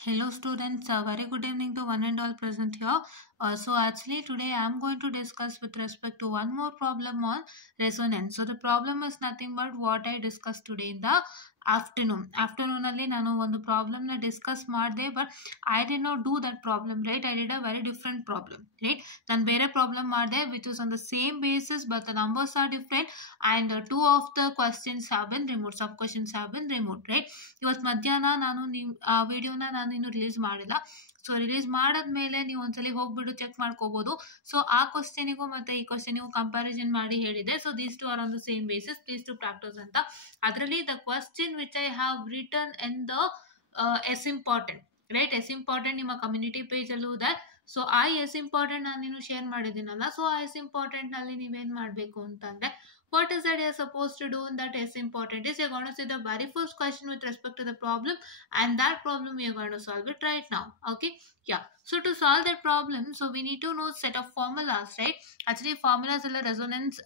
Hello students, very good evening to one and all present here. So actually today I am going to discuss with respect to one more problem on resonance. So the problem is nothing but what I discussed today in the afternoon ಅಲ್ಲಿ ನಾನು ಒಂದು ಪ್ರಾಬ್ಲಮ್ ನ ಡಿಸ್ಕಸ್ ಮಾಡಿದೆ, but I did not do that problem, right. I did a very different problem, right. ನಾನು ಬೇರೆ ಪ್ರಾಬ್ಲಮ್ ಮಾಡಿದೆ which is on the same basis but the numbers are different and two of the questions have been remove, sub questions have been remove, right. ಇವತ್ತು ಮಧ್ಯಾಹ್ನ ನಾನು ಆ ವಿಡಿಯೋನ ನಾನು ಇನ್ನು ರಿಲೀಸ್ ಮಾಡಿಲ್ಲ. ಸೊ ರಿಲೀಸ್ ಮಾಡಾದ್ಮೇಲೆ ನೀವು ಒಂದ್ಸಲಿ ಹೋಗ್ಬಿಟ್ಟು ಚೆಕ್ ಮಾಡ್ಕೋಬಹುದು. ಸೊ ಆ ಕ್ವಶನಿಗೂ ಮತ್ತೆ ಈ ಕ್ವಶನಿಗೂ ಕಂಪ್ಯಾರಿಸನ್ ಮಾಡಿ ಹೇಳಿದೆ. So these two are on the same basis, please to practice ಅಂತ. ಅದರಲ್ಲಿ the question which I have written in the S important, right. S important ನಿಮ್ಮ ಕಮ್ಯುನಿಟಿ ಪೇಜ್ ಅಲ್ಲೂ ಇದೆ. ಸೊ ಆ ಎಸ್ ಇಂಪಾರ್ಟೆಂಟ್ ನಾನು ನೀನು ಶೇರ್ ಮಾಡಿದ್ದೀನಲ್ಲ, ಸೊ ಆ ಎಸ್ ಇಂಪಾರ್ಟೆಂಟ್ ನಲ್ಲಿ ನೀವೇನ್ ಮಾಡಬೇಕು ಅಂತಂದ್ರೆ, what is that you are supposed to do in that is important is you're going to see the very first question with respect to the problem, and that problem you're going to solve it right now. Okay, yeah. So to solve that problem, so we need to know set of formulas, right? Actually formulas alla resonance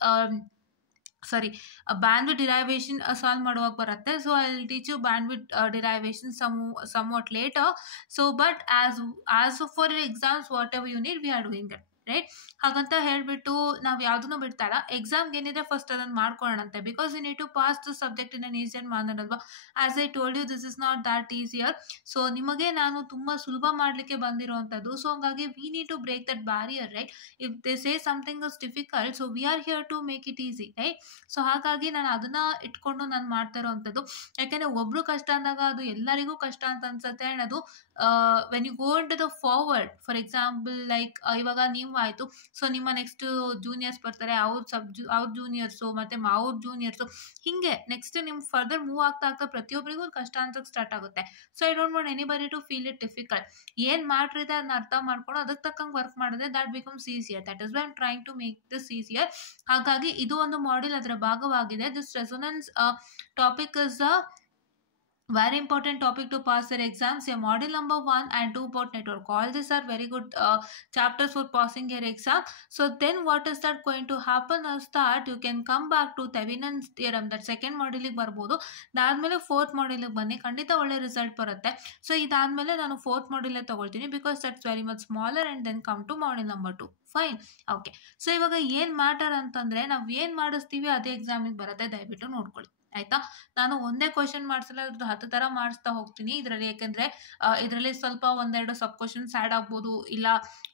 bandwidth derivation solve ಮಾಡುವಾಗ ಬರುತ್ತೆ. So I will teach you bandwidth derivation somewhat later. So but as for your exams whatever you need, we are doing that, right. ಹಾಗಂತ ಹೇಳ್ಬಿಟ್ಟು ನಾವು ಯಾವುದನ್ನು ಬಿಡ್ತಾರ, ಎಕ್ಸಾಮ್ಗೆ ಏನಿದೆ first ಅದನ್ನು ಮಾಡ್ಕೊಳ್ಳೋಣಂತೆ. Because you need to pass the subject in an easier manner ಅಲ್ವಾ. As I told you, this is not that easier. So ನಿಮಗೆ ನಾನು ತುಂಬಾ ಸುಲಭ ಮಾಡಲಿಕ್ಕೆ ಬಂದಿರುವಂಥದ್ದು. ಸೊ ಹಂಗಾಗಿ we need to break that barrier, right. If they say something is difficult, so we are here to make it easy, right. So ಹಾಗಾಗಿ ನಾನು ಅದನ್ನ ಇಟ್ಕೊಂಡು ನಾನು ಮಾಡ್ತಾ ಇರೋವಂಥದ್ದು. ಯಾಕೆಂದ್ರೆ ಒಬ್ರು ಕಷ್ಟ ಅಂದಾಗ ಅದು ಎಲ್ಲರಿಗೂ ಕಷ್ಟ ಅಂತ ಅನ್ಸುತ್ತೆ. ಅಂಡ್ ಅದು when you go into the forward, for example like ಇವಾಗ ನೀವು ಆಯ್ತು, ಸೊ ನಿಮ್ಮ ನೆಕ್ಸ್ಟ್ ಜೂನಿಯರ್ಸ್ ಬರ್ತಾರೆ, ಅವ್ರ ಜೂನಿಯರ್ಸು ಮತ್ತೆ ಅವ್ರ ಜೂನಿಯರ್ಸು, ಹಿಂಗೆ ನೆಕ್ಸ್ಟ್ ನಿಮ್ ಫರ್ದರ್ ಮೂವ್ ಆಗ್ತಾ ಆಗ್ತಾ ಪ್ರತಿಯೊಬ್ಬರಿಗೂ ಕಷ್ಟ ಅಂತ ಸ್ಟಾರ್ಟ್ ಆಗುತ್ತೆ. So I don't want anybody to feel it difficult. ಏನ್ ಮ್ಯಾಟ್ರ್ ಇದೆ ಅದನ್ನ ಅರ್ಥ ಮಾಡ್ಕೊಂಡು ಅದಕ್ಕೆ ತಕ್ಕಂಗೆ ವರ್ಕ್ ಮಾಡಿದ್ರೆ that becomes easier. That is why I am trying to make this easier. ಹಾಗಾಗಿ ಇದು ಒಂದು ಮಾಡ್ಯೂಲ್ ಅದರ ಭಾಗವಾಗಿದೆ. This resonance topic is a very important topic to pass your exams. Your module number 1 and 2 about network, all these are very good chapters for passing your exam. So then what is that going to happen is that you can come back to Thevenin's theorem, that second module ಗೆ ಬರ್ಬೋದು. ಅದಾದ್ಮೇಲೆ fourth module ಬನ್ನಿ, ಖಂಡಿತ ಒಳ್ಳೆ ರಿಸಲ್ಟ್ ಬರುತ್ತೆ. So ಇದಾದ್ಮೇಲೆ ನಾನು fourth module ತಗೊಳ್ತೀನಿ, because that's very much smaller, and then come to module number 2. Fine, okay. So ಇವಾಗ ಏನ್ ಮ್ಯಾಟರ್ ಅಂತಂದ್ರೆ, ನಾವ್ ಏನ್ ಮಾಡಿಸ್ತೀವಿ ಅದೇ ಎಕ್ಸಾಮಿಗೆ ಬರುತ್ತೆ, ದಯವಿಟ್ಟು ನೋಡ್ಕೊಳ್ಳಿ, ಆಯ್ತಾ. ನಾನು ಒಂದೇ ಕ್ವಶನ್ ಮಾಡಿಸಲ್ಲ, ಅದ್ರದ್ದು 10 ತರ ಮಾಡಿಸ್ತಾ ಹೋಗ್ತೀನಿ ಇದರಲ್ಲಿ. ಯಾಕೆಂದ್ರೆ ಇದರಲ್ಲಿ ಸ್ವಲ್ಪ ಒಂದೆರಡು ಸಬ್ ಕ್ವಶನ್ಸ್ ಆ್ಯಡ್ ಆಗ್ಬೋದು, ಇಲ್ಲ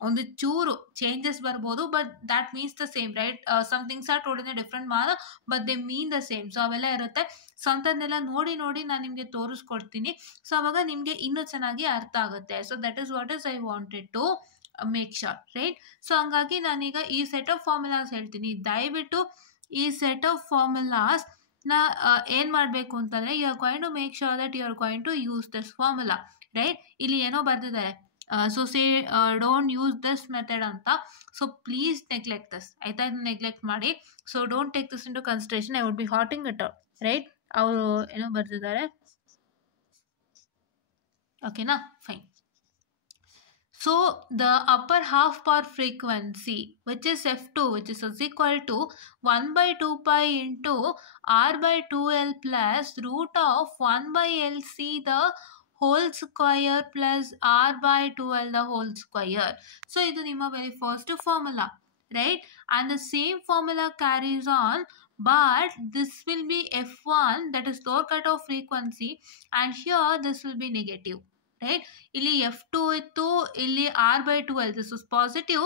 ಒಂದು ಚೂರು ಚೇಂಜಸ್ ಬರ್ಬೋದು, but that means the same, right. Some things are told in a different manner but they mean the same. So ಅವೆಲ್ಲ ಇರುತ್ತೆ. ಸೊ ಅಂಥದ್ದನ್ನೆಲ್ಲ ನೋಡಿ ನಾನು ನಿಮಗೆ ತೋರಿಸ್ಕೊಡ್ತೀನಿ. ಸೊ ಅವಾಗ ನಿಮಗೆ ಇನ್ನೂ ಚೆನ್ನಾಗಿ ಅರ್ಥ ಆಗುತ್ತೆ. So that is what is I wanted to make sure, right. So ಹಂಗಾಗಿ ನಾನೀಗ ಈ ಸೆಟ್ ಆಫ್ ಫಾರ್ಮುಲಾಸ್ ಹೇಳ್ತೀನಿ. ದಯವಿಟ್ಟು ಈ ಸೆಟ್ ಆಫ್ ಫಾರ್ಮುಲಾಸ್ ಏನ್ ಮಾಡ್ಬೇಕು ಅಂತಂದ್ರೆ, you are going to make sure that you are going to use this formula, right. ಇಲ್ಲಿ ಏನೋ ಬರ್ದಿದ್ದಾರೆ, so say don't use this method ಅಂತ. ಸೊ ಪ್ಲೀಸ್ ನೆಗ್ಲೆಕ್ಟ್ ದಿಸ್, ಆಯ್ತಾ. ನೆಗ್ಲೆಕ್ಟ್ ಮಾಡಿ. So don't take this into consideration. I would be hotting it out, right. ಅವರು ಏನೋ ಬರ್ದಿದ್ದಾರೆ, ಓಕೆನಾ, fine. So the upper half power frequency, which is F2, which is equal to 1 by 2 pi into R by 2L plus root of 1 by LC the whole square plus R by 2L the whole square. So idu nimma very first formula, right. And the same formula carries on, but this will be F1, that is lower cutoff frequency, and here this will be negative, right. ಇಲ್ಲಿ F2 ಇತ್ತು, ಇಲ್ಲಿ R by 2L, this is positive,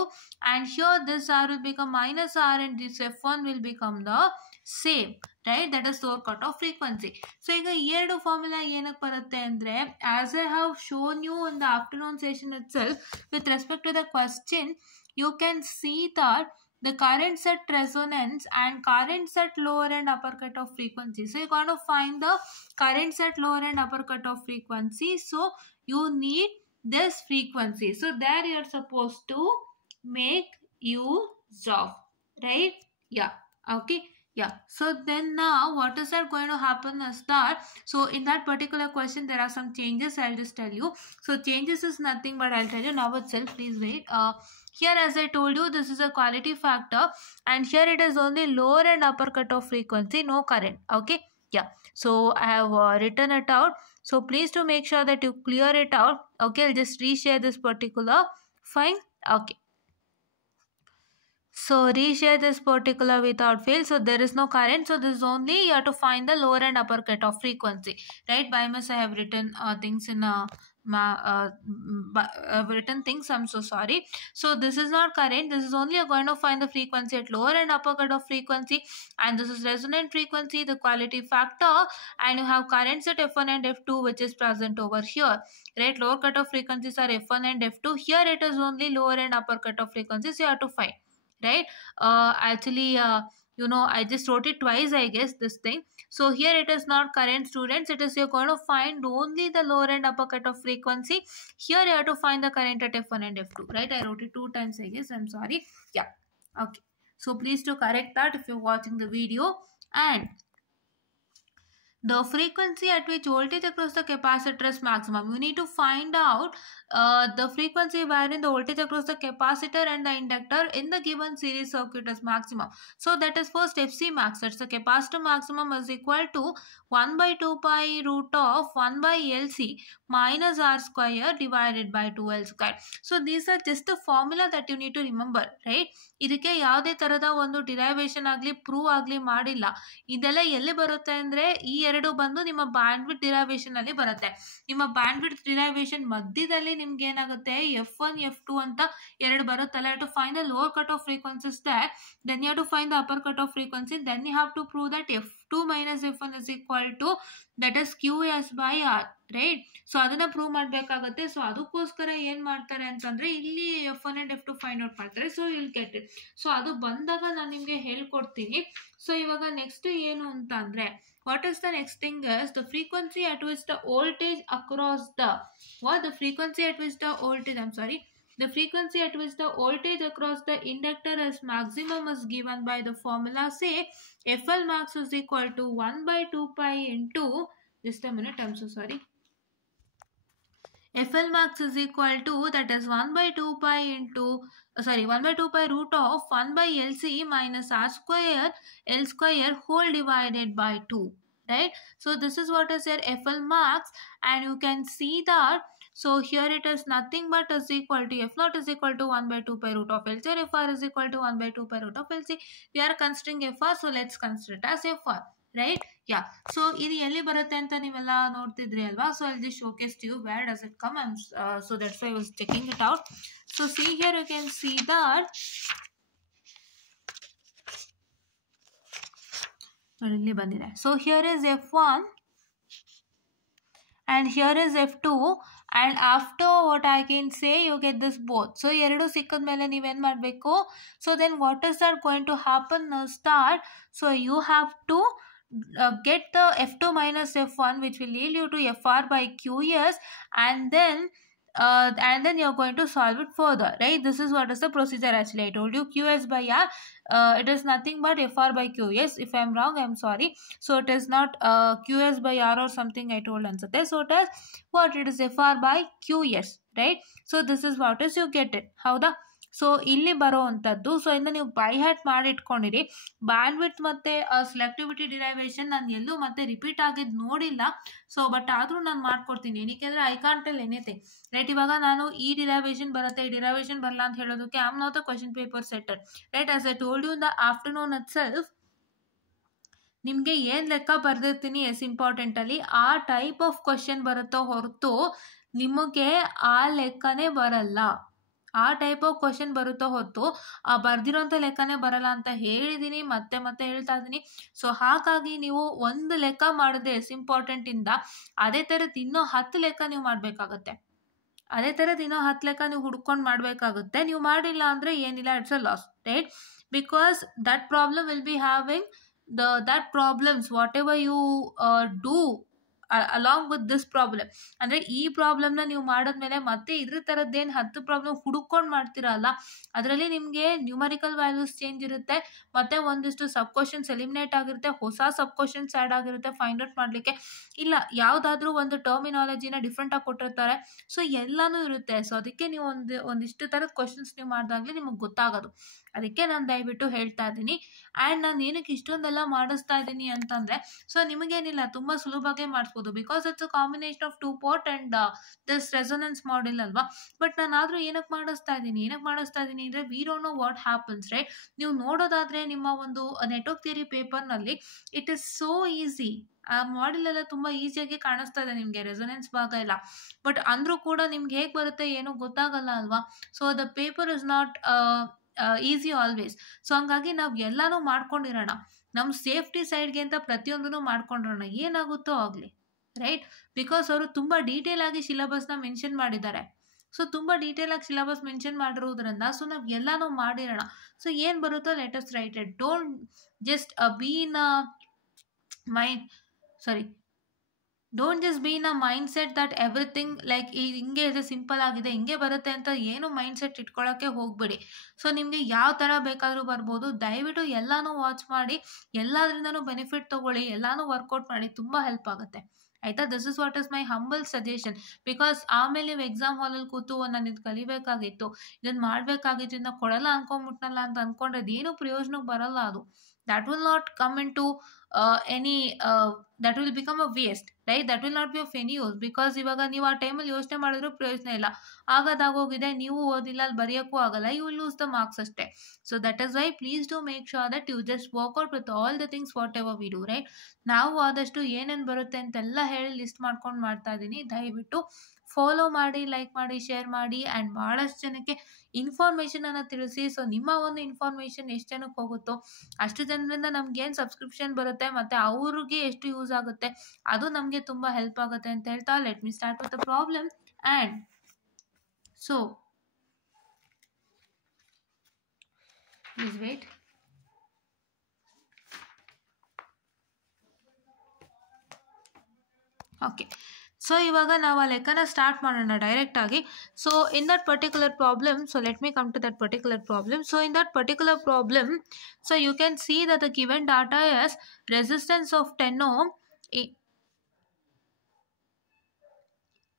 and here this R will become minus R, and this F1 will become the same, right. That is lower cutoff frequency. So ಈಗ ಈ ಎರಡು ಫಾರ್ಮುಲಾ ಏನಕ್ಕೆ ಬರುತ್ತೆ ಅಂದ್ರೆ, as I have shown you in the afternoon session itself, with respect to the question, you can see that the currents at resonance and currents at lower and upper cutoff frequency. So you're going to find the currents at lower and upper cutoff frequency. So you need this frequency. So there you are supposed to make use of, right? Yeah. Okay. Yeah. So then now what is that going to happen is that, so in that particular question there are some changes. I'll just tell you. So changes is nothing but I'll tell you now itself. Please wait. Here as I told you, this is a quality factor, and here it is only lower and upper cutoff frequency, no current. Okay. Yeah. So I have written it out. So please to make sure that you clear it out. Okay, I'll just reshare this particular file. Okay. So reshare this particular without fail. So there is no current. So this is only you have to find the lower and upper cutoff frequency, right? By miss I have written things in I've written things. I'm so sorry. So this is not current. This is only you're going to find the frequency at lower and upper cutoff frequency, and this is resonant frequency, the quality factor, and you have currents at F1 and F2 which is present over here, right? Lower cutoff frequencies are F1 and F2. Here it is only lower and upper cutoff frequencies you have to find, right? Actually, I just wrote it twice, I guess, this thing. So here it is not current, students. It is you're going to find only the lower and upper cutoff frequency. Here you have to find the current at F1 and F2, right? I wrote it 2 times, I guess. I'm sorry. Yeah. Okay. So please to correct that if you're watching the video. And the frequency at which voltage across the capacitor is maximum. You need to find out the frequency wherein the voltage across the capacitor and the inductor in the given series circuit is maximum. So that is first FC max. That's the capacitor maximum is equal to 1 by 2 pi root of 1 by LC minus R square divided by 2L square. So these are just the formula that you need to remember, right? ಇದಕ್ಕೆ ಯಾವುದೇ ತರದ ಒಂದು ಡಿರೈವೇಶನ್ ಆಗಲಿ ಪ್ರೂವ್ ಆಗಲಿ ಮಾಡಿಲ್ಲ. ಇದೆಲ್ಲ ಎಲ್ಲಿ ಬರುತ್ತೆ ಅಂದರೆ ಈ ಎರಡು ಬಂದು ನಿಮ್ಮ ಬ್ಯಾಂಡ್ವಿಡ್ತ್ ಡಿರೈವೇಶನ್ ಅಲ್ಲಿ ಬರುತ್ತೆ. ನಿಮ್ಮ ಬ್ಯಾಂಡ್ವಿಡ್ತ್ ಡಿರೈವೇಶನ್ ಮಧ್ಯದಲ್ಲಿ ನಿಮ್ಗೆ ಏನಾಗುತ್ತೆ F1 F2 ಅಂತ ಎರಡು ಬರುತ್ತಲ್ಲ. You have to find the lower cut off frequencies that, then you have to find the upper cut off frequency, then you have to prove that F2 minus F1 is equal to that is QS by R, right? So ಅದನ್ನ prove ಮಾಡಬೇಕಾಗುತ್ತೆ. So ಅದಕ್ಕೋಸ್ಕರ ಏನ್ ಮಾಡ್ತಾರೆ ಅಂತಂದ್ರೆ ಇಲ್ಲಿ F1 and F2 find out ಮಾಡ್ತಾರೆ. So will get it. So ಅದು ಬಂದಾಗ ನಾನು ನಿಮ್ಗೆ ಹೇಳ್ಕೊಡ್ತೀನಿ. ಸೊ ಇವಾಗ ನೆಕ್ಸ್ಟ್ ಏನು ಅಂತ ಅಂದ್ರೆ, what is the next thing is the frequency at which the voltage across the the frequency at which the voltage across the inductor is maximum is given by the formula. Say FL max is equal to 1 by 2 pi into, just a minute, I'm so sorry. FL max is equal to, that is 1 by 2 pi into 1 by 2 pi root of 1 by LC minus R square L square whole divided by 2, right? So this is what is your FL max, and you can see that. So here it is nothing but is equal to F naught is equal to 1 by 2 pi root of LC, or FR is equal to 1 by 2 pi root of LC. We are considering FR, so let's consider it as FR, right? Yeah. So ಇದು ಎಲ್ಲಿ ಬರುತ್ತೆ ಅಂತ ನೀವೆಲ್ಲ ನೋಡ್ತಿದ್ರಿ ಅಲ್ವಾ? So I'll just showcase to you where does it come. So that's why I was checking it out. So see here, you can see that ಇಲ್ಲಿ ಬಂದಿದೆ. So here is F1 and here is F2, and after what I can say you get this both. So ಎರಡು ಸಿಕ್ಕದ ಮೇಲೆ ನೀವೇನ್ ಮಾಡಬೇಕು? So then what is that going to happen is that, so you have to get the F2 minus F1, which will lead you to FR by QS, and then you're going to solve it further, right? This is what is the procedure. Actually, I told you QS by R, it is nothing but FR by QS. If I'm wrong, I'm sorry. So it is not QS by R or something I told ansate. So it is what? It is FR by QS, right? So this is what is you get it. Howda? So ಇಲ್ಲಿ ಬರೋ ಅಂಥದ್ದು. ಸೊ ಇಂದ ನೀವು by hat ಮಾಡಿ ಇಟ್ಕೊಂಡಿರಿ. ಬ್ಯಾಂಡ್ವಿಡ್ತ್ ಮತ್ತು selectivity derivation ನಾನು ಎಲ್ಲೂ ಮತ್ತೆ ರಿಪೀಟ್ ಆಗಿದ್ದು ನೋಡಿಲ್ಲ. ಸೊ ಬಟ್ ಆದರೂ ನಾನು ಮಾಡ್ಕೊಡ್ತೀನಿ. ಏನಕ್ಕೆ ಅಂದರೆ I can't tell anything, right? ಇವಾಗ ನಾನು ಈ ಡಿರೈವೇಶನ್ ಬರುತ್ತೆ, ಈ ಡಿರೈವೇಶನ್ ಬರಲ್ಲ ಅಂತ ಹೇಳೋದಕ್ಕೆ I am not the question paper setter, right? As I told you in the afternoon itself, ನಿಮಗೆ ಏನು ಲೆಕ್ಕ ಬರೆದಿರ್ತೀನಿ ಎಸ್ ಇಂಪಾರ್ಟೆಂಟಲ್ಲಿ ಆ ಟೈಪ್ ಆಫ್ ಕ್ವಶನ್ ಬರುತ್ತೋ ಹೊರತು ನಿಮಗೆ ಆ ಲೆಕ್ಕನೇ ಬರಲ್ಲ. ಆ ಟೈಪ್ ಆಫ್ ಕ್ವಶನ್ ಬರುತ್ತೋ ಹೊರತು ಆ ಬರ್ದಿರೋಂಥ ಲೆಕ್ಕನೇ ಬರಲ್ಲ ಅಂತ ಹೇಳಿದ್ದೀನಿ, ಮತ್ತೆ ಮತ್ತೆ ಹೇಳ್ತಾ ಇದ್ದೀನಿ. ಸೊ ಹಾಗಾಗಿ ನೀವು ಒಂದು ಲೆಕ್ಕ ಮಾಡಿದ್ರೆ ಎಸ್ ಇಂಪಾರ್ಟೆಂಟಿಂದ ಅದೇ ಥರದ್ದು ಇನ್ನೂ 10 ಲೆಕ್ಕ ನೀವು ಮಾಡಬೇಕಾಗತ್ತೆ. ಅದೇ ಥರದ್ದು ಇನ್ನೂ 10 ಲೆಕ್ಕ ನೀವು ಹುಡ್ಕೊಂಡು ಮಾಡಬೇಕಾಗುತ್ತೆ. ನೀವು ಮಾಡಿಲ್ಲ ಅಂದರೆ ಏನಿಲ್ಲ, it's a loss, right? Because that problem will be having that problems whatever you do along with this problem. ಅಂದರೆ ಈ ಪ್ರಾಬ್ಲಮ್ನ ನೀವು ಮಾಡಿದ್ಮೇಲೆ ಮತ್ತೆ ಇದ್ರ ಥರದ್ದೇನು 10 ಪ್ರಾಬ್ಲಮ್ ಹುಡುಕೊಂಡು ಮಾಡ್ತೀರಲ್ಲ, ಅದರಲ್ಲಿ ನಿಮಗೆ ನ್ಯೂಮರಿಕಲ್ ವ್ಯಾಲ್ಯೂಸ್ ಚೇಂಜ್ ಇರುತ್ತೆ, ಮತ್ತು ಒಂದಿಷ್ಟು ಸಬ್ ಕ್ವಶನ್ಸ್ ಎಲಿಮಿನೇಟ್ ಆಗಿರುತ್ತೆ, ಹೊಸ ಸಬ್ ಕ್ವಶನ್ಸ್ ಆ್ಯಡ್ ಆಗಿರುತ್ತೆ ಫೈಂಡ್ ಔಟ್ ಮಾಡಲಿಕ್ಕೆ. ಇಲ್ಲ ಯಾವುದಾದ್ರೂ ಒಂದು ಟರ್ಮಿನಾಲಜಿನ ಡಿಫ್ರೆಂಟಾಗಿ ಕೊಟ್ಟಿರ್ತಾರೆ. ಸೊ ಎಲ್ಲನೂ ಇರುತ್ತೆ. ಸೊ ಅದಕ್ಕೆ ನೀವು ಒಂದಿಷ್ಟು ಥರದ ಕ್ವಶನ್ಸ್ ನೀವು ಮಾಡಿದಾಗಲೇ ನಿಮಗೆ ಗೊತ್ತಾಗೋದು. ಅದಕ್ಕೆ ನಾನು ದಯವಿಟ್ಟು ಹೇಳ್ತಾ ಇದ್ದೀನಿ. ಆ್ಯಂಡ್ ನಾನು ಏನಕ್ಕೆ ಇಷ್ಟೊಂದೆಲ್ಲ ಮಾಡಿಸ್ತಾ ಇದ್ದೀನಿ ಅಂತಂದರೆ, ಸೊ ನಿಮಗೇನಿಲ್ಲ, ತುಂಬ ಸುಲಭವಾಗಿ ಮಾಡಿಸ್ಬೋದು. Because it's a combination of 2 part and this resonance model ಅಲ್ವಾ. ಬಟ್ ನಾನಾದರೂ ಏನಕ್ಕೆ ಮಾಡಿಸ್ತಾ ಇದ್ದೀನಿ ಅಂದರೆ, we don't know what happens, right. ನೀವು ನೋಡೋದಾದರೆ ನಿಮ್ಮ ಒಂದು ನೆಟ್ವರ್ಕ್ ಥಿಯರಿ ಪೇಪರ್ನಲ್ಲಿ ಇಟ್ ಇಸ್ ಸೋ ಈಸಿ. ಆ ಮಾಡೆಲ್ ಎಲ್ಲ ತುಂಬ ಈಸಿಯಾಗಿ ಕಾಣಿಸ್ತಾ ಇದೆ ನಿಮಗೆ, ರೆಸೊನೆನ್ಸ್ ಭಾಗ ಎಲ್ಲ. ಬಟ್ ಅಂದರೂ ಕೂಡ ನಿಮ್ಗೆ ಹೇಗೆ ಬರುತ್ತೆ ಏನೋ ಗೊತ್ತಾಗಲ್ಲ ಅಲ್ವಾ. So the paper is not easy always. So ಹಂಗಾಗಿ ನಾವು ಎಲ್ಲನೂ ಮಾಡ್ಕೊಂಡಿರೋಣ, ನಮ್ಮ ಸೇಫ್ಟಿ ಸೈಡ್ಗೆ ಅಂತ ಪ್ರತಿಯೊಂದೂ ಮಾಡ್ಕೊಂಡಿರೋಣ, ಏನಾಗುತ್ತೋ ಆಗಲಿ, ರೈಟ್. ಬಿಕಾಸ್ ಅವರು ತುಂಬ ಡೀಟೇಲ್ ಆಗಿ ಸಿಲೆಬಸ್ನ ಮೆನ್ಷನ್ ಮಾಡಿದ್ದಾರೆ. ಸೊ ತುಂಬ ಡೀಟೇಲಾಗಿ ಸಿಲೆಬಸ್ ಮೆನ್ಷನ್ ಮಾಡಿರೋದ್ರಿಂದ ಸೊ ನಾವು ಎಲ್ಲನೂ ಮಾಡಿರೋಣ. ಸೊ ಏನು ಬರುತ್ತೋ let us right it. Don't just B in don't just B in a mind set that everything like ಹಿಂಗೆ ಇದೆ, ಸಿಂಪಲ್ ಆಗಿದೆ, ಹಿಂಗೆ ಬರುತ್ತೆ ಅಂತ ಏನು ಮೈಂಡ್ ಸೆಟ್ ಇಟ್ಕೊಳ್ಳೋಕ್ಕೆ ಹೋಗಬೇಡಿ. ಸೊ ನಿಮಗೆ ಯಾವ ಥರ ಬೇಕಾದರೂ ಬರ್ಬೋದು. ದಯವಿಟ್ಟು ಎಲ್ಲನೂ ವಾಚ್ ಮಾಡಿ, ಎಲ್ಲದರಿಂದನೂ ಬೆನಿಫಿಟ್ ತೊಗೊಳ್ಳಿ, ಎಲ್ಲನೂ ವರ್ಕೌಟ್ ಮಾಡಿ, ತುಂಬ ಹೆಲ್ಪ್ ಆಗುತ್ತೆ, ಆಯಿತಾ. This is what is my humble suggestion. Because ಆಮೇಲೆ ನೀವು ಎಕ್ಸಾಮ್ ಹಾಲಲ್ಲಿ ಕೂತು ನಾನು ಇದು ಕಲಿಬೇಕಾಗಿತ್ತು, ಇದನ್ನು ಮಾಡಬೇಕಾಗಿತ್ತು, ಇದನ್ನ ಕೊಡಲ್ಲ ಅನ್ಕೊಂಬಿಟ್ನಲ್ಲ ಅಂತ ಅಂದ್ಕೊಂಡ್ರೆ ಅದೇನು ಪ್ರಯೋಜನಕ್ಕೆ ಬರಲ್ಲ. ಅದು that will not come into that will become a waste, right? That will not be of any use. Because ಇವಾಗ ನೀವು ಆ ಟೈಮಲ್ಲಿ ಯೋಚನೆ ಮಾಡಿದ್ರೂ ಪ್ರಯೋಜನ ಇಲ್ಲ, ಆಗೋದಾಗೋಗಿದೆ, ನೀವು ಓದಿಲ್ಲ, ಅಲ್ಲಿ ಬರೆಯೋಕ್ಕೂ ಆಗಲ್ಲ, you will lose the marks ಅಷ್ಟೇ. So that is why please do make sure that you just work out with all the things whatever we do, right. ನಾವು ಆದಷ್ಟು ಏನೇನು ಬರುತ್ತೆ ಅಂತೆಲ್ಲ ಹೇಳಿ ಲಿಸ್ಟ್ ಮಾಡ್ಕೊಂಡು ಮಾಡ್ತಾ ಇದ್ದೀನಿ. ದಯವಿಟ್ಟು ಫಾಲೋ ಮಾಡಿ, ಲೈಕ್ ಮಾಡಿ, ಶೇರ್ ಮಾಡಿ, ಆ್ಯಂಡ್ ಭಾಳಷ್ಟು ಜನಕ್ಕೆ ಇನ್ಫಾರ್ಮೇಷನನ್ನು ತಿಳಿಸಿ. ಸೊ ನಿಮ್ಮ ಒಂದು ಇನ್ಫಾರ್ಮೇಷನ್ ಎಷ್ಟು ಜನಕ್ಕೆ ಹೋಗುತ್ತೋ ಅಷ್ಟು ಜನರಿಂದ ನಮಗೇನು ಸಬ್ಸ್ಕ್ರಿಪ್ಷನ್ ಬರುತ್ತೆ ಮತ್ತು ಅವ್ರಿಗೆ ಎಷ್ಟು ಯೂಸ್ ಆಗುತ್ತೆ ಅದು ನಮಗೆ ತುಂಬ ಹೆಲ್ಪ್ ಆಗುತ್ತೆ ಅಂತ ಹೇಳ್ತಾ let me start with the problem. And so please wait. Okay, so ಇವಾಗ ನಾವು ಆ ಲೆಕ್ಕನ ಸ್ಟಾರ್ಟ್ ಮಾಡೋಣ ಡೈರೆಕ್ಟಾಗಿ. So in that particular problem, so let me come to that particular problem. So in that particular problem, so you can see that the given data is resistance of 10 ohm,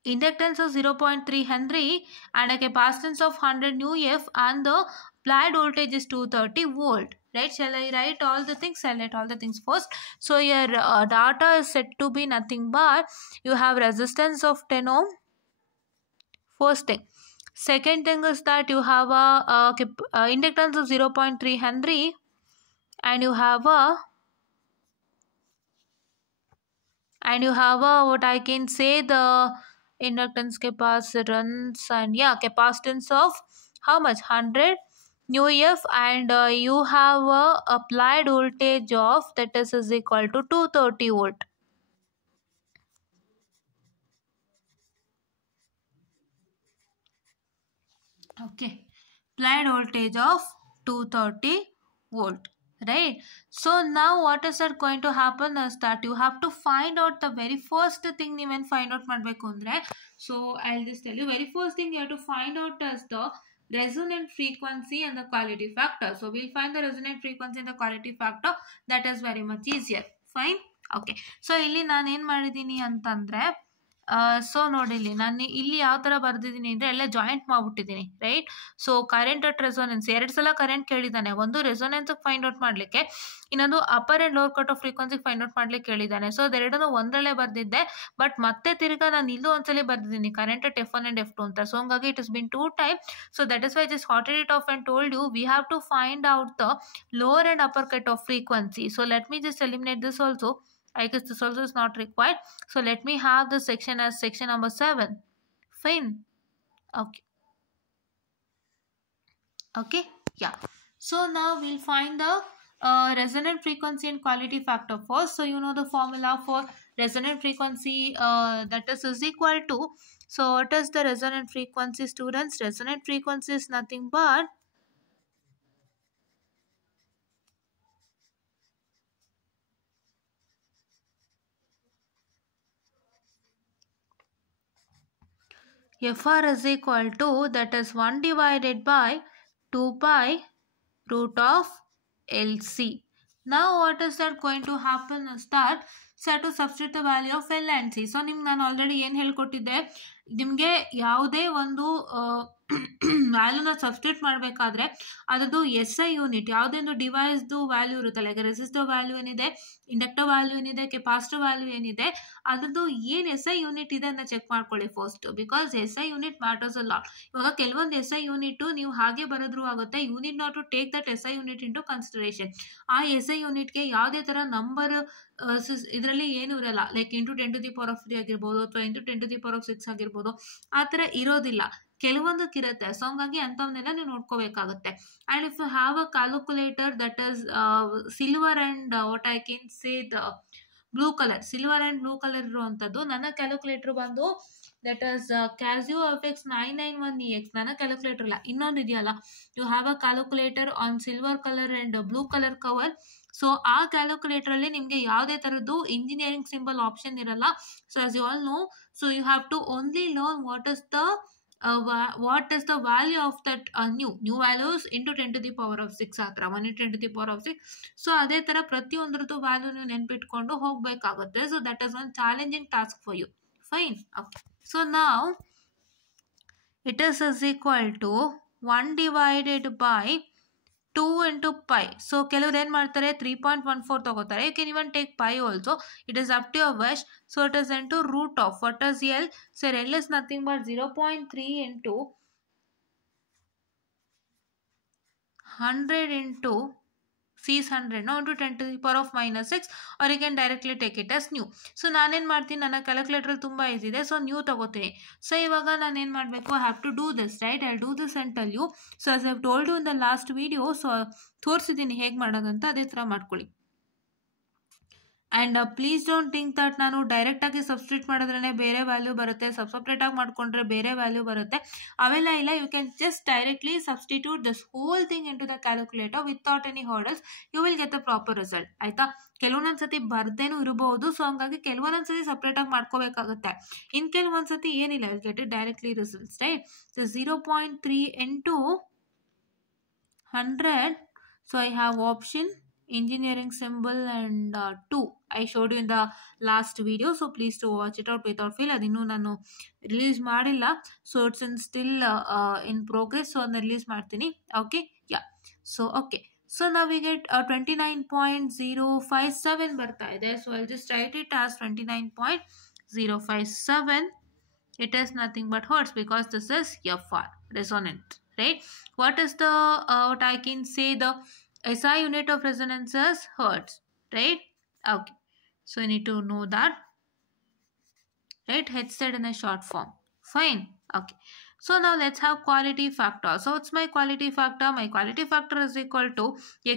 inductance of 0.3 Henry and a capacitance of 100 μF and the applied voltage is 230 volt. Right? Shall I write all the things? I'll write all the things first. So your data is said to be nothing but you have resistance of 10 ohm. First thing. Second thing is that you have a inductance of 0.3 Henry and you have a what I can say the inductance, capacitance, and capacitance of how much? 100 μF, and you have a applied voltage of that is equal to 230 volt. Okay, applied voltage of 230 volt, right? So now what is that going to happen is that you have to find out the very first thing ನೀವೇನು find out ಮಾಡಬೇಕು ಅಂದರೆ, so I'll just tell you, very first thing you have to find out is the resonant frequency and the quality factor. So we'll find the resonant frequency and the quality factor. That is very much easier. Fine. Okay, so ಇಲ್ಲಿ ನಾನು ಏನು ಮಾಡಿದ್ದೀನಿ ಅಂತಂದರೆ, ಸೊ ನೋಡಿ ನಾನು ಇಲ್ಲಿ ಯಾವ ಥರ ಬರೆದಿದ್ದೀನಿ ಅಂದರೆ ಎಲ್ಲ ಜಾಯಿಂಟ್ ಮಾಡಿಬಿಟ್ಟಿದ್ದೀನಿ, right. So current at resonance 2 ಸಲ ಕರೆಂಟ್ ಕೇಳಿದ್ದಾನೆ. ಒಂದು ರೆಸೊನೆನ್ಸಿಗೆ ಫೈಂಡ್ ಔಟ್ ಮಾಡಲಿಕ್ಕೆ, ಇನ್ನೊಂದು upper and lower cut off ಫ್ರೀಕ್ವೆನ್ಸಿಗೆ ಫೈಂಡ್ ಔಟ್ ಮಾಡಲಿಕ್ಕೆ ಕೇಳಿದ್ದಾನೆ. ಸೊ ಅದೆರಡನ್ನೂ ಒಂದರಲ್ಲೇ ಬರೆದಿದ್ದೆ, ಬಟ್ ಮತ್ತೆ ತಿರ್ಗಾ ನಾನು ಇಲ್ಲೂ ಒಂದ್ಸಲ ಬರೆದಿದ್ದೀನಿ current at F1 and F2 ಅಂತ. ಸೊ ಹಂಗಾಗಿ it is been 2 time. So that is why just hotted it off and told you we have to find out the lower and upper cut off frequency. So let me just eliminate this also. I guess this also is not required. So let me have this section as section number 7. Fine. Okay. Okay. Yeah. So now we'll find the resonant frequency and quality factor first. So you know the formula for resonant frequency, that is equal to. So what is the resonant frequency, students? Resonant frequency is nothing but FR is equal to, that is 1 divided by 2 pi root of LC. Now what is that going to happen is that so to substitute the value of L and C. So ನಿಮ್ಗೆ ನಾನು ಆಲ್ರೆಡಿ ಏನು ಹೇಳ್ಕೊಟ್ಟಿದ್ದೆ, ನಿಮಗೆ ಯಾವುದೇ ಒಂದು ವ್ಯಾಲ್ಯೂನ ಸಬ್ಸ್ಟಿಟ್ಯೂಟ್ ಮಾಡಬೇಕಾದ್ರೆ ಅದರದ್ದು ಎಸ್ ಐ ಯೂನಿಟ್ ಯಾವುದೊಂದು ಡಿವೈಸ್ದು ವ್ಯಾಲ್ಯೂ ಇರುತ್ತಲ್ಲ, ಈಗ ರೆಸಿಸ್ಟರ್ ವ್ಯಾಲ್ಯೂ ಏನಿದೆ, ಇಂಡಕ್ಟರ್ ವ್ಯಾಲ್ಯೂ ಏನಿದೆ, ಕೆಪಾಸಿಟರ್ ವ್ಯಾಲ್ಯೂ ಏನಿದೆ, ಅದರದ್ದು ಏನು ಎಸ್ ಐ ಯೂನಿಟ್ ಇದೆ ಅಂತ ಚೆಕ್ ಮಾಡ್ಕೊಳ್ಳಿ first, because S I unit matters ಅಲ್ಲ. ಇವಾಗ ಕೆಲವೊಂದು ಎಸ್ ಐ ಯೂನಿಟು ನೀವು ಹಾಗೆ ಬರೆದ್ರೂ ಆಗುತ್ತೆ, you need not to take that S I unit into consideration. ಆ ಎಸ್ ಐ ಯೂನಿಟ್ಗೆ ಯಾವುದೇ ಥರ ನಂಬರ್ ಇದರಲ್ಲಿ ಏನು ಇರಲ್ಲ, ಲೈಕ್ ಇಂಟು 10⁻³ ಆಗಿರ್ಬೋದು ಅಥವಾ ಇಂಟು 10⁻⁶ ಆಗಿರ್ಬೋದು, ಆ ಥರ ಇರೋದಿಲ್ಲ, ಕೆಲವೊಂದಕ್ಕೆ ಇರುತ್ತೆ. ಸೊ ಹಂಗಾಗಿ ಅಂಥವನ್ನೆಲ್ಲ ನೀವು ನೋಡ್ಕೋಬೇಕಾಗುತ್ತೆ. And if you have a calculator that is silver and what I can say the blue colour, silver and blue colour ಇರುವಂಥದ್ದು, ನನ್ನ ಕ್ಯಾಲ್ಕುಲೇಟರ್ ಬಂದು that is casino FX 991EX, ನನ್ನ ಕ್ಯಾಲ್ಕುಲೇಟರ್ ಇಲ್ಲ, ಇನ್ನೊಂದು ಇದೆಯಲ್ಲ, you have a calculator on silver colour and blue colour cover. So ಆ ಕ್ಯಾಲ್ಕುಲೇಟರಲ್ಲಿ ನಿಮಗೆ ಯಾವುದೇ ಥರದ್ದು ಇಂಜಿನಿಯರಿಂಗ್ ಸಿಂಬಲ್ ಆಪ್ಷನ್ ಇರಲ್ಲ. So as you all know, so you have to only learn what is the value of that new values into 10⁻⁶ ಆ ಥರ 1 into 10⁻⁶. ಸೊ ಅದೇ ಥರ ಪ್ರತಿಯೊಂದ್ರದ್ದು ವ್ಯಾಲ್ಯೂ ನೀವು ನೆನ್ಪಿಟ್ಕೊಂಡು ಹೋಗಬೇಕಾಗುತ್ತೆ. So that is one challenging task for you. Fine, okay. So ನಾವು it is equal to 1 divided by 2 into pi. So ಕೆಲವ್ರು ಏನು ಮಾಡ್ತಾರೆ, 3.14 ತಗೋತಾರೆ. You can even take pi also, it is up to your wish. So it is into root of what is L. ಸೊ L is nothing but 0.3 into 100 into C is 100, no, into 10⁻⁻⁶, or you can directly take it as new. So ನಾನೇನು ಮಾಡ್ತೀನಿ, ನನ್ನ ಕ್ಯಾಲ್ಕುಲೇಟರ್ ತುಂಬ ಈಸಿ ಇದೆ, so new ತಗೋತೀನಿ. ಸೊ ಇವಾಗ ನಾನು ಏನು ಮಾಡಬೇಕು, I have to do this, right? I do this and tell you. So as I have told you in the last video, so ತೋರಿಸಿದ್ದೀನಿ ಹೇಗೆ ಮಾಡೋದಂತ, ಅದೇ ಥರ ಮಾಡ್ಕೊಳ್ಳಿ. And please don't think that ನಾನು ಡೈರೆಕ್ಟಾಗಿ ಸಬ್ಸ್ಟಿಟ್ಯೂಟ್ ಮಾಡಿದ್ರೇ ಬೇರೆ ವ್ಯಾಲ್ಯೂ ಬರುತ್ತೆ, ಸಪ್ರೇಟಾಗಿ ಮಾಡಿಕೊಂಡ್ರೆ ಬೇರೆ ವ್ಯಾಲ್ಯೂ ಬರುತ್ತೆ, ಅವೆಲ್ಲ ಇಲ್ಲ. You can just directly substitute this whole thing into the calculator without any hurdles, you will get the proper result, ಆಯಿತಾ? ಕೆಲವೊಂದೊಂದ್ಸತಿ ಬರ್ದೇನೂ ಇರಬಹುದು. ಸೊ ಹಂಗಾಗಿ ಕೆಲವೊಂದೊಂದ್ಸತಿ ಸಪ್ರೇಟಾಗಿ ಮಾಡ್ಕೋಬೇಕಾಗುತ್ತೆ. ಇನ್ನು ಕೆಲವೊಂದ್ಸತಿ ಏನಿಲ್ಲ, will get it directly results, right? So 0.3 into 100. So I have option engineering symbol and 2 I showed you in the last video, so please to watch it out without fail. ಅದನ್ನು ನಾನು ರಿಲೀಸ್ ಮಾಡಿಲ್ಲ, so it's in still in progress. So ಅದನ್ನ ರಿಲೀಸ್ ಮಾಡ್ತೀನಿ, okay? Yeah, so okay. So ನಾವೀಗ 29.057 ಬರ್ತಾ ಇದೆ. So I just right it as 29.057. It is nothing but hertz because this is FR, resonant, right? What is the what I can say, the SI unit of resonance is hertz, right? Okay, so you need to know that, right? Hz in a short form. Fine, okay. So now let's have quality factor. So what's my quality factor? My quality factor is equal to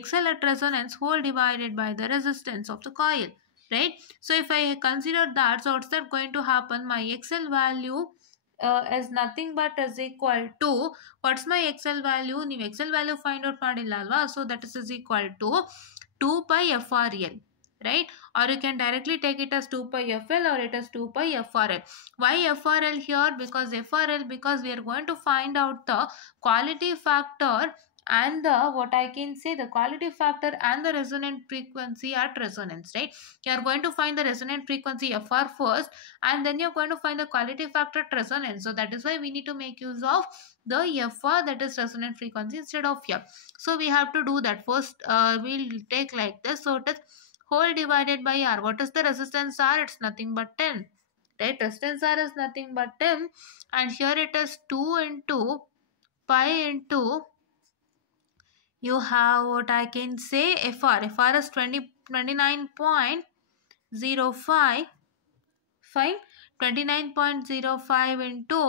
XL at resonance whole divided by the resistance of the coil, right? So if I consider that, so what's that going to happen? My XL value is nothing but is equal to, what's my XL value? ನೀವು XL value find out ಮಾಡಿಲ್ಲ ಅಲ್ವಾ? So that is equal to 2 pi FRL, right? Or you can directly take it as 2 pi FL or it is 2 pi FRL. Why FRL here? Because FRL, because we are going to find out the quality factor and the what I can say, the quality factor and the resonant frequency at resonance, right? You are going to find the resonant frequency FR first, and then you are going to find the quality factor at resonance. So that is why we need to make use of the FR, that is resonant frequency, instead of F. So we have to do that first. We'll take like this. So it is whole divided by R. What is the resistance R? It's nothing but 10, right? Resistance R is nothing but 10, and here it is 2 into pi into, you have what I can say, FR. FR is 29.05. Fine, 29.05 into